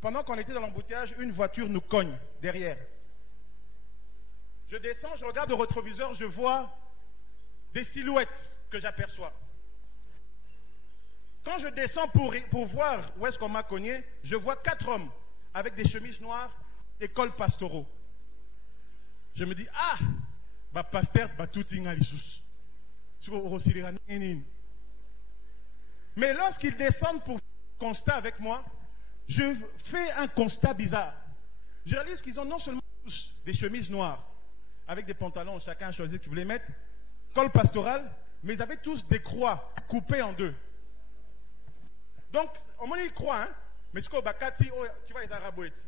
pendant qu'on était dans l'embouteillage, une voiture nous cogne derrière. Je descends, je regarde au rétroviseur, je vois des silhouettes que j'aperçois. Quand je descends pour voir où est-ce qu'on m'a cogné, je vois 4 hommes avec des chemises noires et cols pastoraux. Je me dis, ah, pasteur, tout Mais lorsqu'ils descendent pour faire un constat avec moi, je fais un constat bizarre. Je réalise qu'ils ont non seulement tous des chemises noires, avec des pantalons, chacun a choisi ce qu'il voulait mettre, col pastoral, mais ils avaient tous des croix coupées en deux. Donc, au moins ils croient, hein? Mais ce qu'on bakati, tu vois, ils arabouettent.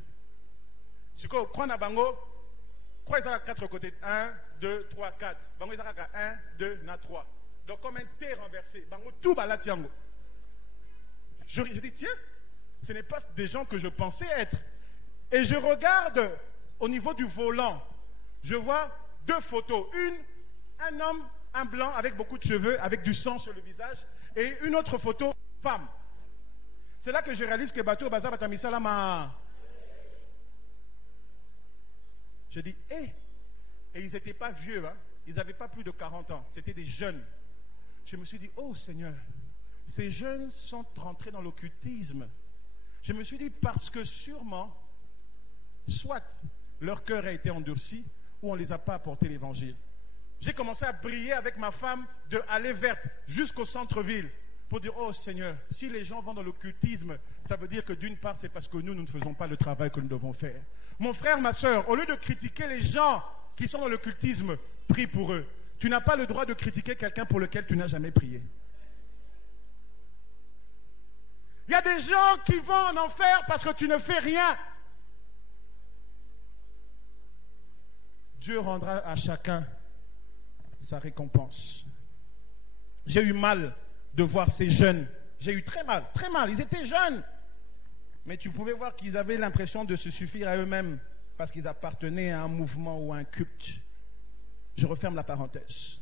Ce qu'on croit na bango, croix ils ont 4 côtés. 1, 2, 3, 4. Bango ils ont 1, 2, 3. Donc, comme un T renversé. Bango tout balatiango. Je dis, tiens, ce n'est pas des gens que je pensais être. Et je regarde au niveau du volant. Je vois 2 photos. Un homme, un blanc avec beaucoup de cheveux, avec du sang sur le visage. Et une autre photo, femme. C'est là que je réalise que Bateau Bazar Batamisalama. Je dis, hé. Et ils n'étaient pas vieux, hein. Ils n'avaient pas plus de 40 ans. C'était des jeunes. Je me suis dit, oh Seigneur, ces jeunes sont rentrés dans l'occultisme. Je me suis dit, parce que sûrement, soit leur cœur a été endurci, ou on ne les a pas apporté l'évangile. J'ai commencé à prier avec ma femme de Allée Verte jusqu'au centre-ville pour dire, oh Seigneur, si les gens vont dans l'occultisme, ça veut dire que d'une part, c'est parce que nous ne faisons pas le travail que nous devons faire. Mon frère, ma soeur, au lieu de critiquer les gens qui sont dans l'occultisme, prie pour eux. Tu n'as pas le droit de critiquer quelqu'un pour lequel tu n'as jamais prié. Il y a des gens qui vont en enfer parce que tu ne fais rien. Dieu rendra à chacun sa récompense. J'ai eu mal de voir ces jeunes. J'ai eu très mal, très mal. Ils étaient jeunes. Mais tu pouvais voir qu'ils avaient l'impression de se suffire à eux-mêmes parce qu'ils appartenaient à un mouvement ou à un culte. Je referme la parenthèse.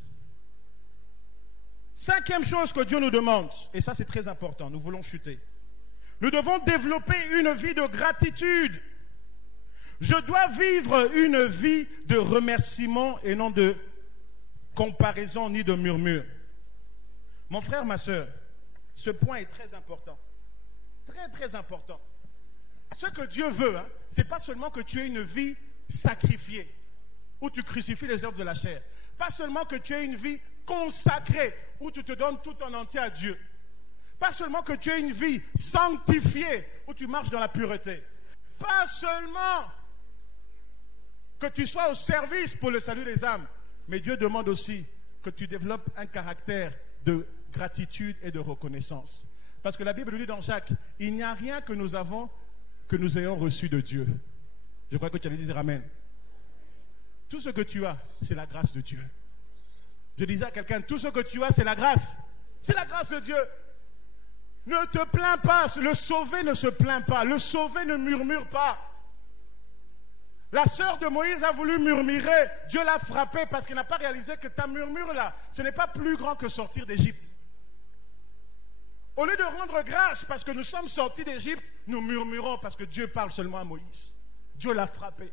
5e chose que Dieu nous demande, et ça c'est très important, nous voulons chuter. Nous devons développer une vie de gratitude. Je dois vivre une vie de remerciement et non de comparaison ni de murmure. Mon frère, ma soeur, ce point est très important. Très, très important. Ce que Dieu veut, hein, ce n'est pas seulement que tu aies une vie sacrifiée, où tu crucifies les œuvres de la chair. Pas seulement que tu aies une vie consacrée, où tu te donnes tout en entier à Dieu. Pas seulement que tu aies une vie sanctifiée, où tu marches dans la pureté. Pas seulement que tu sois au service pour le salut des âmes, mais Dieu demande aussi que tu développes un caractère de gratitude et de reconnaissance. Parce que la Bible dit dans Jacques, il n'y a rien que nous avons que nous ayons reçu de Dieu. Je crois que tu allais dire Amen. Tout ce que tu as, c'est la grâce de Dieu. Je disais à quelqu'un, tout ce que tu as, c'est la grâce. C'est la grâce de Dieu. Ne te plains pas. Le sauvé ne se plaint pas. Le sauvé ne murmure pas. La sœur de Moïse a voulu murmurer. Dieu l'a frappé parce qu'elle n'a pas réalisé que ta murmure là, ce n'est pas plus grand que sortir d'Égypte. Au lieu de rendre grâce parce que nous sommes sortis d'Égypte, nous murmurons parce que Dieu parle seulement à Moïse. Dieu l'a frappé.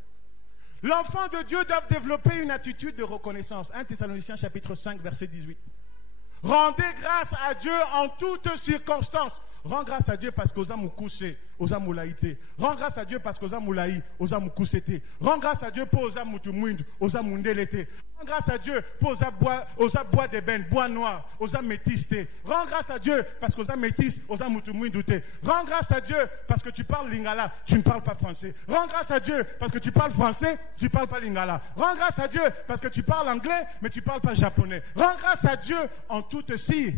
L'enfant de Dieu doit développer une attitude de reconnaissance. 1 Thessaloniciens chapitre 5 verset 18. Rendez grâce à Dieu en toutes circonstances. Rends grâce à Dieu parce qu'osa moukoussé, osa moulaïté. Rends grâce à Dieu parce qu'osa moulaï, osa moukoussete. Rends grâce à Dieu pour osa moutoumouinde, osa moundelete. Rends grâce à Dieu pour osa bois d'ébène, bois noir, osa métiste. Rends grâce à Dieu parce qu'osa métisse, osa moutoumoindouté. Rends grâce à Dieu parce que tu parles lingala, tu ne parles pas français. Rends grâce à Dieu parce que tu parles français, tu ne parles pas lingala. Rends grâce à Dieu parce que tu parles anglais, mais tu ne parles pas japonais. Rends grâce à Dieu en toutes ci.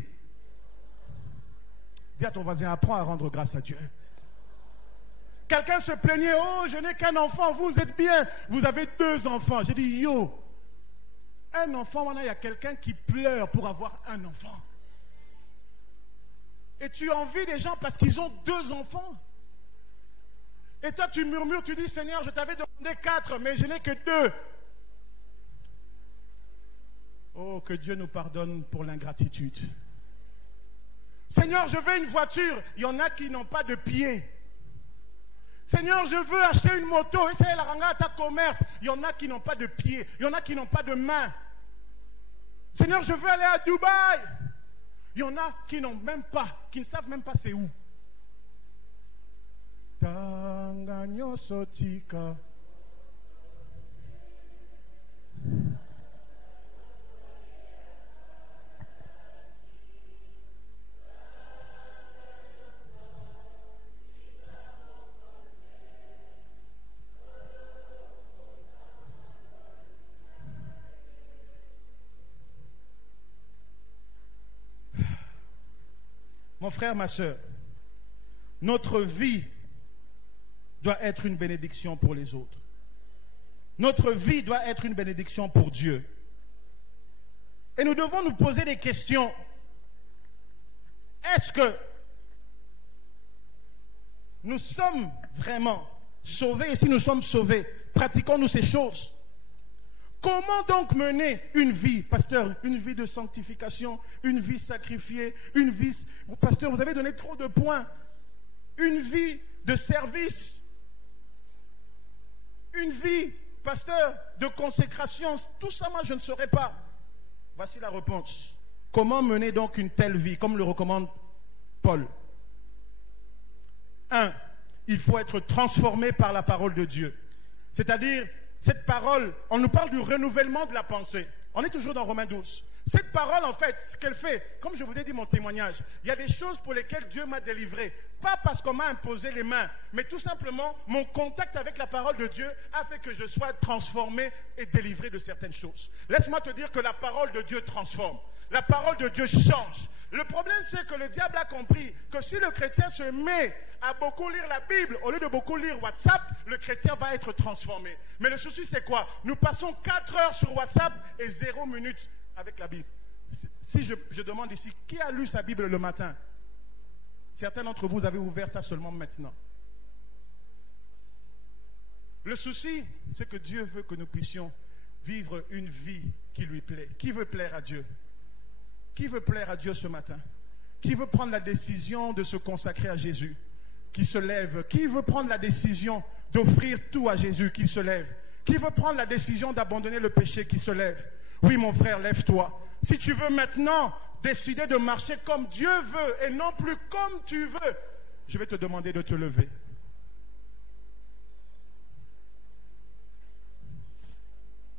Dis à ton voisin, apprends à rendre grâce à Dieu. Quelqu'un se plaignait, oh, je n'ai qu'un enfant, vous êtes bien, vous avez 2 enfants. J'ai dit, yo, un enfant, il y a quelqu'un qui pleure pour avoir un enfant. Et tu envies des gens parce qu'ils ont 2 enfants. Et toi, tu murmures, tu dis, Seigneur, je t'avais demandé 4, mais je n'ai que 2. Oh, que Dieu nous pardonne pour l'ingratitude. Seigneur, je veux une voiture. Il y en a qui n'ont pas de pied. Seigneur, je veux acheter une moto. Essaye la ranga à ta commerce. Il y en a qui n'ont pas de pied. Il y en a qui n'ont pas de main. Seigneur, je veux aller à Dubaï. Il y en a qui n'ont même pas, qui ne savent même pas c'est où. Tanganyo sotika. Mon frère, ma soeur, notre vie doit être une bénédiction pour les autres. Notre vie doit être une bénédiction pour Dieu. Et nous devons nous poser des questions. Est-ce que nous sommes vraiment sauvés? Et si nous sommes sauvés, pratiquons-nous ces choses? Comment donc mener une vie, pasteur, une vie de sanctification, une vie sacrifiée, une vie... Pasteur, vous avez donné trop de points. Une vie de service. Une vie, pasteur, de consécration. Tout ça, moi, je ne saurais pas. Voici la réponse. Comment mener donc une telle vie, comme le recommande Paul? 1. Il faut être transformé par la parole de Dieu. C'est-à-dire, cette parole, on nous parle du renouvellement de la pensée. On est toujours dans Romains 12. Cette parole, en fait, ce qu'elle fait, comme je vous ai dit mon témoignage, il y a des choses pour lesquelles Dieu m'a délivré. Pas parce qu'on m'a imposé les mains, mais tout simplement, mon contact avec la parole de Dieu a fait que je sois transformé et délivré de certaines choses. Laisse-moi te dire que la parole de Dieu transforme. La parole de Dieu change. Le problème, c'est que le diable a compris que si le chrétien se met à beaucoup lire la Bible, au lieu de beaucoup lire WhatsApp, le chrétien va être transformé. Mais le souci, c'est quoi? Nous passons 4 heures sur WhatsApp et 0 minutes avec la Bible. Si je demande ici, qui a lu sa Bible le matin? Certains d'entre vous avez ouvert ça seulement maintenant. Le souci, c'est que Dieu veut que nous puissions vivre une vie qui lui plaît. Qui veut plaire à Dieu? Qui veut plaire à Dieu ce matin? Qui veut prendre la décision de se consacrer à Jésus? Qui se lève? Qui veut prendre la décision d'offrir tout à Jésus? Qui se lève? Qui veut prendre la décision d'abandonner le péché? Qui se lève? Oui, mon frère, lève-toi. Si tu veux maintenant décider de marcher comme Dieu veut et non plus comme tu veux, je vais te demander de te lever.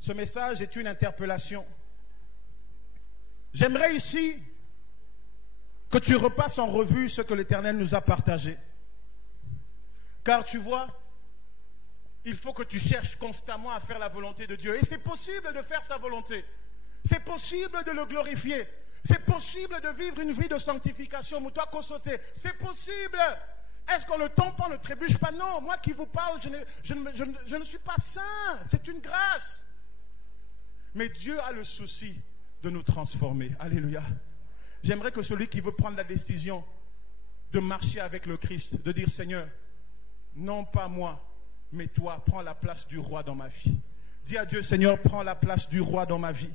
Ce message est une interpellation. J'aimerais ici que tu repasses en revue ce que l'Éternel nous a partagé. Car tu vois, il faut que tu cherches constamment à faire la volonté de Dieu. Et c'est possible de faire sa volonté. C'est possible de le glorifier. C'est possible de vivre une vie de sanctification. Moutoua Kosoté. C'est possible. Est-ce qu'on le tombe pas, on ne trébuche pas? Non, moi qui vous parle, je ne suis pas saint. C'est une grâce. Mais Dieu a le souci de nous transformer. Alléluia. J'aimerais que celui qui veut prendre la décision de marcher avec le Christ, de dire Seigneur, non pas moi, mais toi, prends la place du roi dans ma vie. Dis à Dieu, Seigneur, prends la place du roi dans ma vie.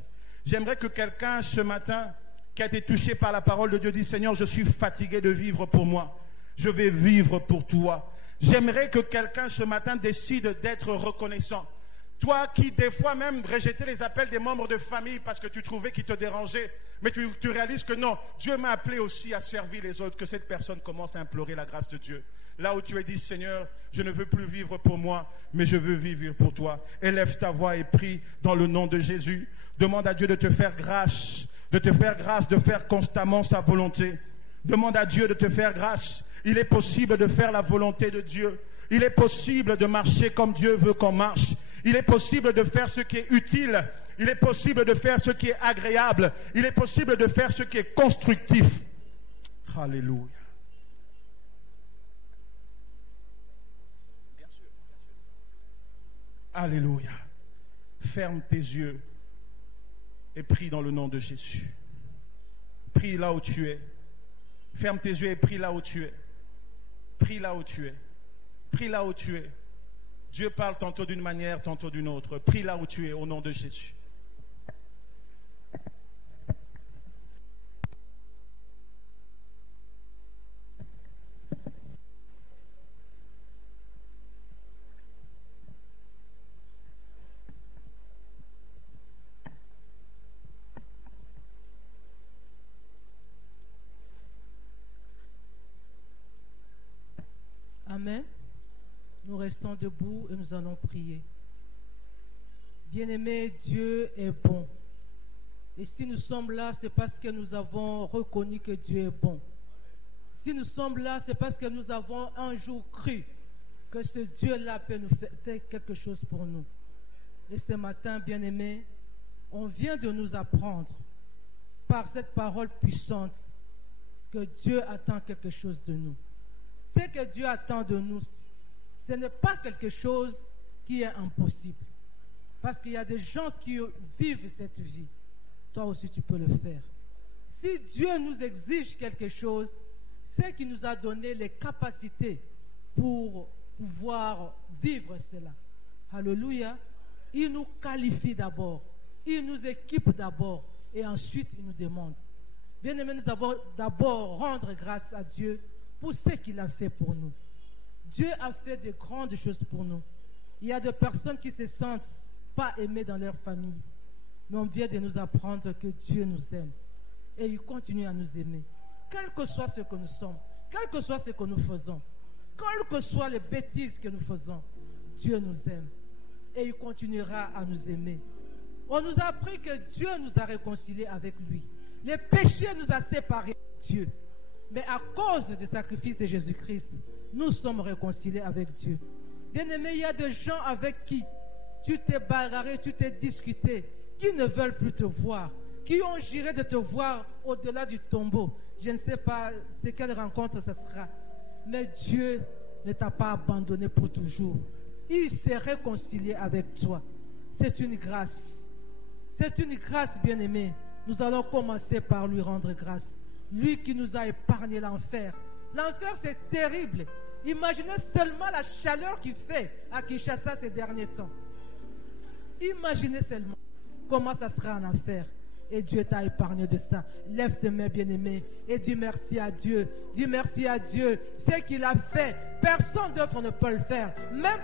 J'aimerais que quelqu'un ce matin, qui a été touché par la parole de Dieu, dise Seigneur, je suis fatigué de vivre pour moi. Je vais vivre pour toi. J'aimerais que quelqu'un ce matin décide d'être reconnaissant. Toi qui, des fois même, rejetais les appels des membres de famille parce que tu trouvais qu'ils te dérangeaient, mais tu réalises que non, Dieu m'a appelé aussi à servir les autres, que cette personne commence à implorer la grâce de Dieu. Là où tu es dit, Seigneur, je ne veux plus vivre pour moi, mais je veux vivre pour toi. Élève ta voix et prie dans le nom de Jésus. Demande à Dieu de te faire grâce, de faire constamment sa volonté. Demande à Dieu de te faire grâce. Il est possible de faire la volonté de Dieu. Il est possible de marcher comme Dieu veut qu'on marche. Il est possible de faire ce qui est utile. Il est possible de faire ce qui est agréable. Il est possible de faire ce qui est constructif. Alléluia. Alléluia. Ferme tes yeux et prie dans le nom de Jésus. Prie là où tu es. Ferme tes yeux et prie là où tu es. Prie là où tu es. Prie là où tu es. Dieu parle tantôt d'une manière, tantôt d'une autre. Prie là où tu es, au nom de Jésus. Amen. Nous restons debout et nous allons prier. Bien-aimé, Dieu est bon. Et si nous sommes là, c'est parce que nous avons reconnu que Dieu est bon. Si nous sommes là, c'est parce que nous avons un jour cru que ce Dieu-là peut nous faire quelque chose pour nous. Et ce matin, bien-aimé, on vient de nous apprendre par cette parole puissante que Dieu attend quelque chose de nous. Ce que Dieu attend de nous, ce n'est pas quelque chose qui est impossible. Parce qu'il y a des gens qui vivent cette vie. Toi aussi, tu peux le faire. Si Dieu nous exige quelque chose, c'est qu'il nous a donné les capacités pour pouvoir vivre cela. Alléluia. Il nous qualifie d'abord. Il nous équipe d'abord. Et ensuite, il nous demande. Bien-aimés, nous devons d'abord rendre grâce à Dieu pour ce qu'il a fait pour nous. Dieu a fait de grandes choses pour nous. Il y a des personnes qui se sentent pas aimées dans leur famille. Mais on vient de nous apprendre que Dieu nous aime. Et il continue à nous aimer. Quel que soit ce que nous sommes, quel que soit ce que nous faisons, quelles que soient les bêtises que nous faisons, Dieu nous aime. Et il continuera à nous aimer. On nous a appris que Dieu nous a réconciliés avec lui. Les péchés nous ont séparés de Dieu. Mais à cause du sacrifice de Jésus-Christ, nous sommes réconciliés avec Dieu. Bien-aimé, il y a des gens avec qui tu t'es bagarré, tu t'es discuté, qui ne veulent plus te voir, qui ont juré de te voir au-delà du tombeau. Je ne sais pas quelle rencontre ce sera. Mais Dieu ne t'a pas abandonné pour toujours. Il s'est réconcilié avec toi. C'est une grâce. C'est une grâce, bien-aimé. Nous allons commencer par lui rendre grâce. Lui qui nous a épargné l'enfer. L'enfer, c'est terrible. Imaginez seulement la chaleur qu'il fait à Kinshasa ces derniers temps. Imaginez seulement comment ça sera en enfer. Et Dieu t'a épargné de ça. Lève tes mains, bien-aimés, et dis merci à Dieu. Dis merci à Dieu. Ce qu'il a fait, personne d'autre ne peut le faire. Même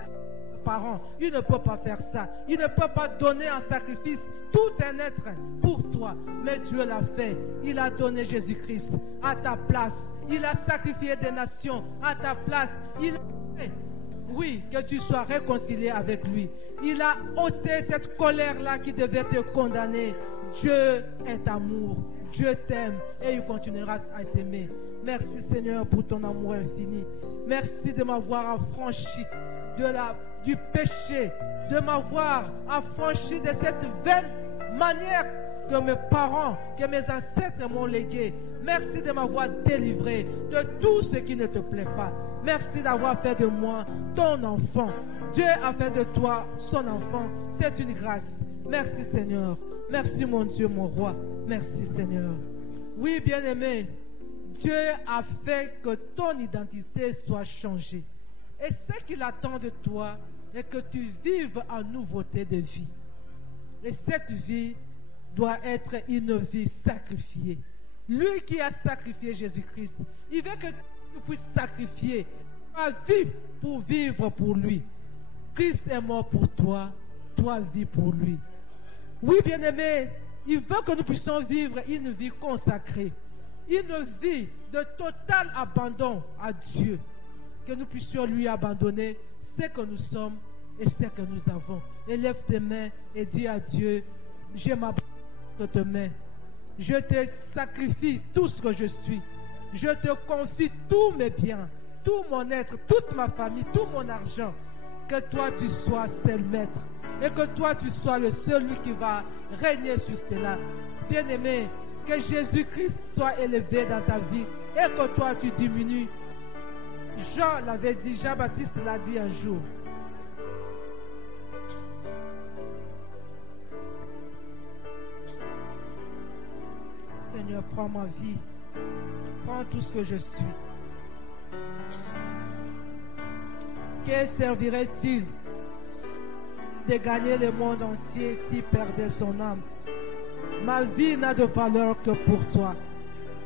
les parents, il ne peut pas faire ça. Il ne peut pas donner en sacrifice tout un être pour toi. Mais Dieu l'a fait. Il a donné Jésus-Christ à ta place. Il a sacrifié des nations à ta place. Il a fait, oui, que tu sois réconcilié avec lui. Il a ôté cette colère-là qui devait te condamner. Dieu est amour, Dieu t'aime et il continuera à t'aimer. Merci Seigneur pour ton amour infini. Merci de m'avoir affranchi du péché, de m'avoir affranchi de cette vaine manière que mes parents, que mes ancêtres m'ont légué. Merci de m'avoir délivré de tout ce qui ne te plaît pas. Merci d'avoir fait de moi ton enfant. Dieu a fait de toi son enfant. C'est une grâce. Merci Seigneur. Merci mon Dieu, mon roi. Merci Seigneur. Oui, bien-aimé, Dieu a fait que ton identité soit changée. Et ce qu'il attend de toi est que tu vives en nouveauté de vie. Et cette vie doit être une vie sacrifiée. Lui qui a sacrifié Jésus-Christ, il veut que tu puisses sacrifier ta vie pour vivre pour lui. Christ est mort pour toi, toi vis pour lui. Oui, bien-aimé, il veut que nous puissions vivre une vie consacrée, une vie de total abandon à Dieu, que nous puissions lui abandonner ce que nous sommes et ce que nous avons. Élève tes mains et dis à Dieu, je m'abandonne de tes mains, je te sacrifie tout ce que je suis, je te confie tous mes biens, tout mon être, toute ma famille, tout mon argent, que toi tu sois seul maître. Et que toi, tu sois le seul qui va régner sur cela. Bien-aimé, que Jésus-Christ soit élevé dans ta vie et que toi, tu diminues. Jean l'avait dit, Jean-Baptiste l'a dit un jour. Seigneur, prends ma vie. Prends tout ce que je suis. Que servirait-il de gagner le monde entier s'il perdait son âme? Ma vie n'a de valeur que pour toi.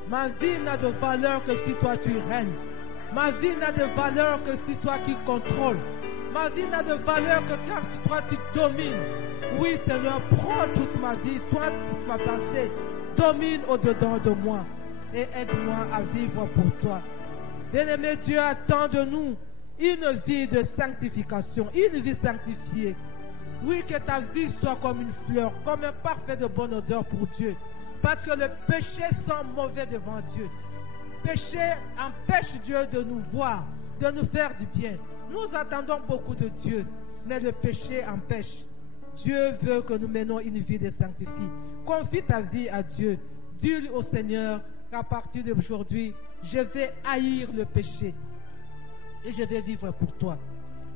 Ma vie n'a de valeur que si toi tu règnes. Ma vie n'a de valeur que si toi qui contrôles. Ma vie n'a de valeur que car toi tu domines. Oui Seigneur, prends toute ma vie, toi toute ma pensée, domine au-dedans de moi et aide-moi à vivre pour toi. Bien-aimé, Dieu attend de nous une vie de sanctification, une vie sanctifiée. Oui, que ta vie soit comme une fleur, comme un parfait de bonne odeur pour Dieu. Parce que le péché sent mauvais devant Dieu. Le péché empêche Dieu de nous voir, de nous faire du bien. Nous attendons beaucoup de Dieu, mais le péché empêche. Dieu veut que nous menions une vie de sanctifié. Confie ta vie à Dieu. Dis au Seigneur, qu'à partir d'aujourd'hui, je vais haïr le péché et je vais vivre pour toi.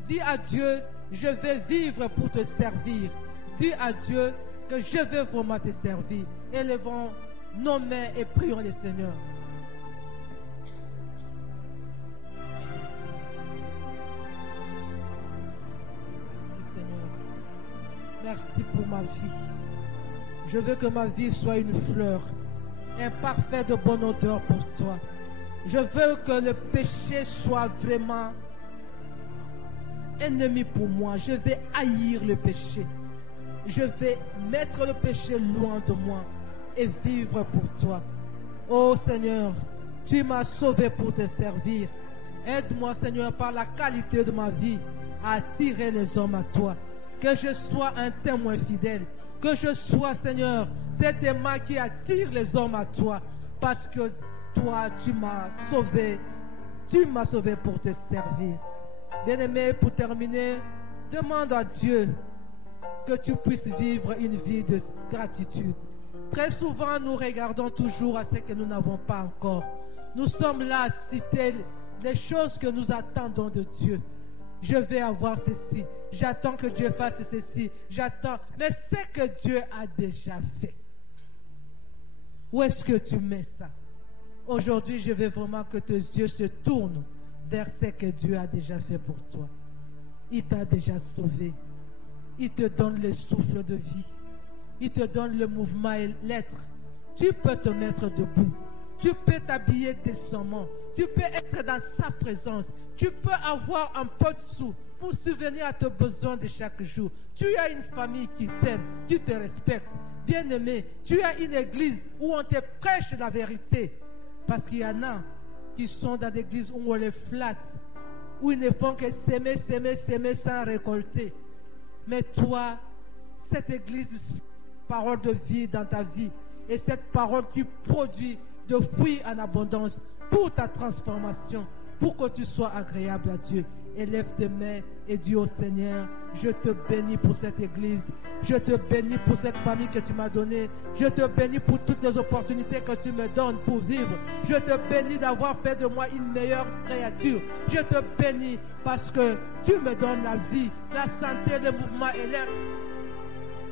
Dis à Dieu, je vais vivre pour te servir. Dis à Dieu que je vais vraiment te servir. Élevons nos mains et prions le Seigneur. Merci Seigneur. Merci pour ma vie. Je veux que ma vie soit une fleur, un parfait de bonne odeur pour toi. Je veux que le péché soit vraiment ennemi pour moi. Je vais haïr le péché. Je vais mettre le péché loin de moi et vivre pour toi. Oh Seigneur, tu m'as sauvé pour te servir. Aide-moi Seigneur par la qualité de ma vie à attirer les hommes à toi. Que je sois un témoin fidèle. Que je sois Seigneur cet aimant qui attire les hommes à toi. Parce que toi tu m'as sauvé. Tu m'as sauvé pour te servir. Bien-aimé, pour terminer, demande à Dieu que tu puisses vivre une vie de gratitude. Très souvent, nous regardons toujours à ce que nous n'avons pas encore. Nous sommes là à citer les choses que nous attendons de Dieu. Je vais avoir ceci. J'attends que Dieu fasse ceci. J'attends. Mais c'est que Dieu a déjà fait. Où est-ce que tu mets ça? Aujourd'hui, je veux vraiment que tes yeux se tournent vers ce que Dieu a déjà fait pour toi. Il t'a déjà sauvé. Il te donne le souffle de vie. Il te donne le mouvement et l'être. Tu peux te mettre debout. Tu peux t'habiller décemment. Tu peux être dans sa présence. Tu peux avoir un peu de sous pour subvenir à tes besoins de chaque jour. Tu as une famille qui t'aime, qui te respecte. Bien-aimé, tu as une église où on te prêche la vérité. Parce qu'il y en a qui sont dans l'église où on les flatte, où ils ne font que s'aimer, s'aimer, s'aimer sans récolter. Mais toi, cette église, parole de vie dans ta vie, et cette parole qui produit de fruits en abondance pour ta transformation, pour que tu sois agréable à Dieu. Élève tes mains et dis au Seigneur, je te bénis pour cette église, je te bénis pour cette famille que tu m'as donnée, je te bénis pour toutes les opportunités que tu me donnes pour vivre, je te bénis d'avoir fait de moi une meilleure créature, je te bénis parce que tu me donnes la vie, la santé, le mouvement et l'air.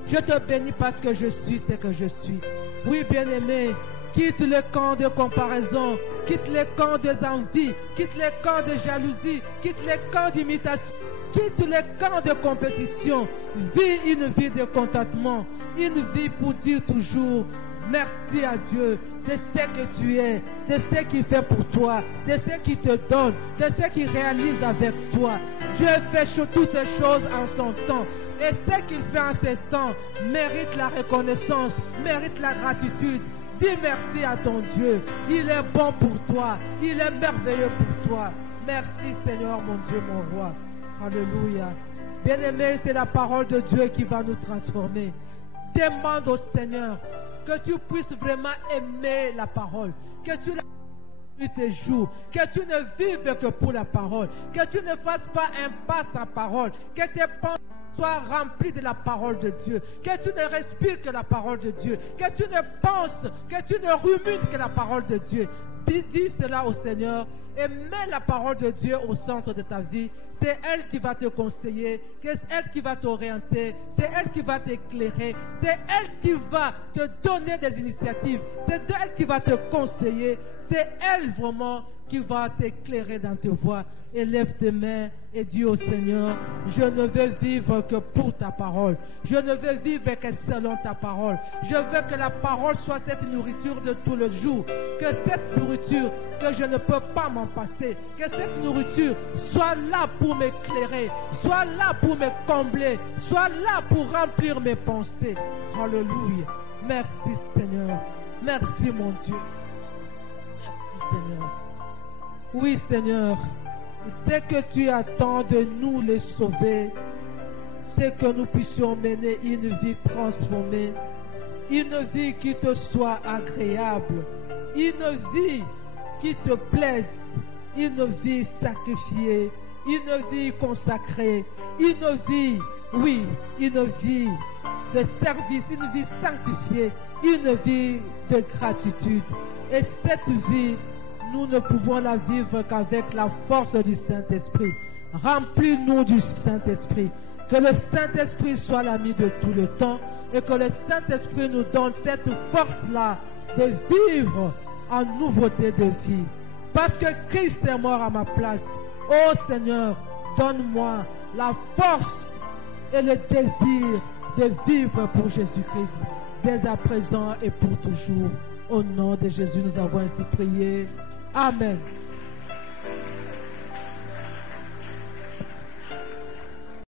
Je te bénis parce que je suis ce que je suis. Oui, bien-aimé, quitte le camp de comparaison, quitte le camp des envies, quitte le camp de jalousie, quitte le camp d'imitation, quitte le camp de compétition. Vis une vie de contentement, une vie pour dire toujours merci à Dieu de ce que tu es, de ce qu'il fait pour toi, de ce qu'il te donne, de ce qu'il réalise avec toi. Dieu fait toutes les choses en son temps. Et ce qu'il fait en ce temps mérite la reconnaissance, mérite la gratitude. Dis merci à ton Dieu. Il est bon pour toi. Il est merveilleux pour toi. Merci Seigneur mon Dieu, mon roi. Alléluia. Bien-aimé, c'est la parole de Dieu qui va nous transformer. Demande au Seigneur que tu puisses vraiment aimer la parole. Que tu la tes jours, que tu ne vives que pour la parole, que tu ne fasses pas impasse la parole, que tes pensées sois rempli de la parole de Dieu, que tu ne respires que la parole de Dieu, que tu ne penses, que tu ne rumines que la parole de Dieu. Dis cela au Seigneur et mets la parole de Dieu au centre de ta vie. C'est elle qui va te conseiller, c'est elle qui va t'orienter, c'est elle qui va t'éclairer, c'est elle qui va te donner des initiatives, c'est elle qui va te conseiller, c'est elle vraiment qui va t'éclairer dans tes voies. Élève tes mains et dis au Seigneur, je ne veux vivre que pour ta parole. Je ne veux vivre que selon ta parole. Je veux que la parole soit cette nourriture de tout le jour. Que cette nourriture, que je ne peux pas m'en passer. Que cette nourriture soit là pour m'éclairer, soit là pour me combler, soit là pour remplir mes pensées. Alléluia. Merci Seigneur. Merci mon Dieu. Merci Seigneur. Oui Seigneur. C'est que tu attends de nous les sauver, c'est que nous puissions mener une vie transformée, une vie qui te soit agréable, une vie qui te plaise, une vie sacrifiée, une vie consacrée, une vie, oui, une vie de service, une vie sanctifiée, une vie de gratitude. Et cette vie, nous ne pouvons la vivre qu'avec la force du Saint-Esprit. Remplis-nous du Saint-Esprit. Que le Saint-Esprit soit l'ami de tout le temps et que le Saint-Esprit nous donne cette force-là de vivre en nouveauté de vie. Parce que Christ est mort à ma place. Oh Seigneur, donne-moi la force et le désir de vivre pour Jésus-Christ dès à présent et pour toujours. Au nom de Jésus, nous avons ainsi prié. Amen.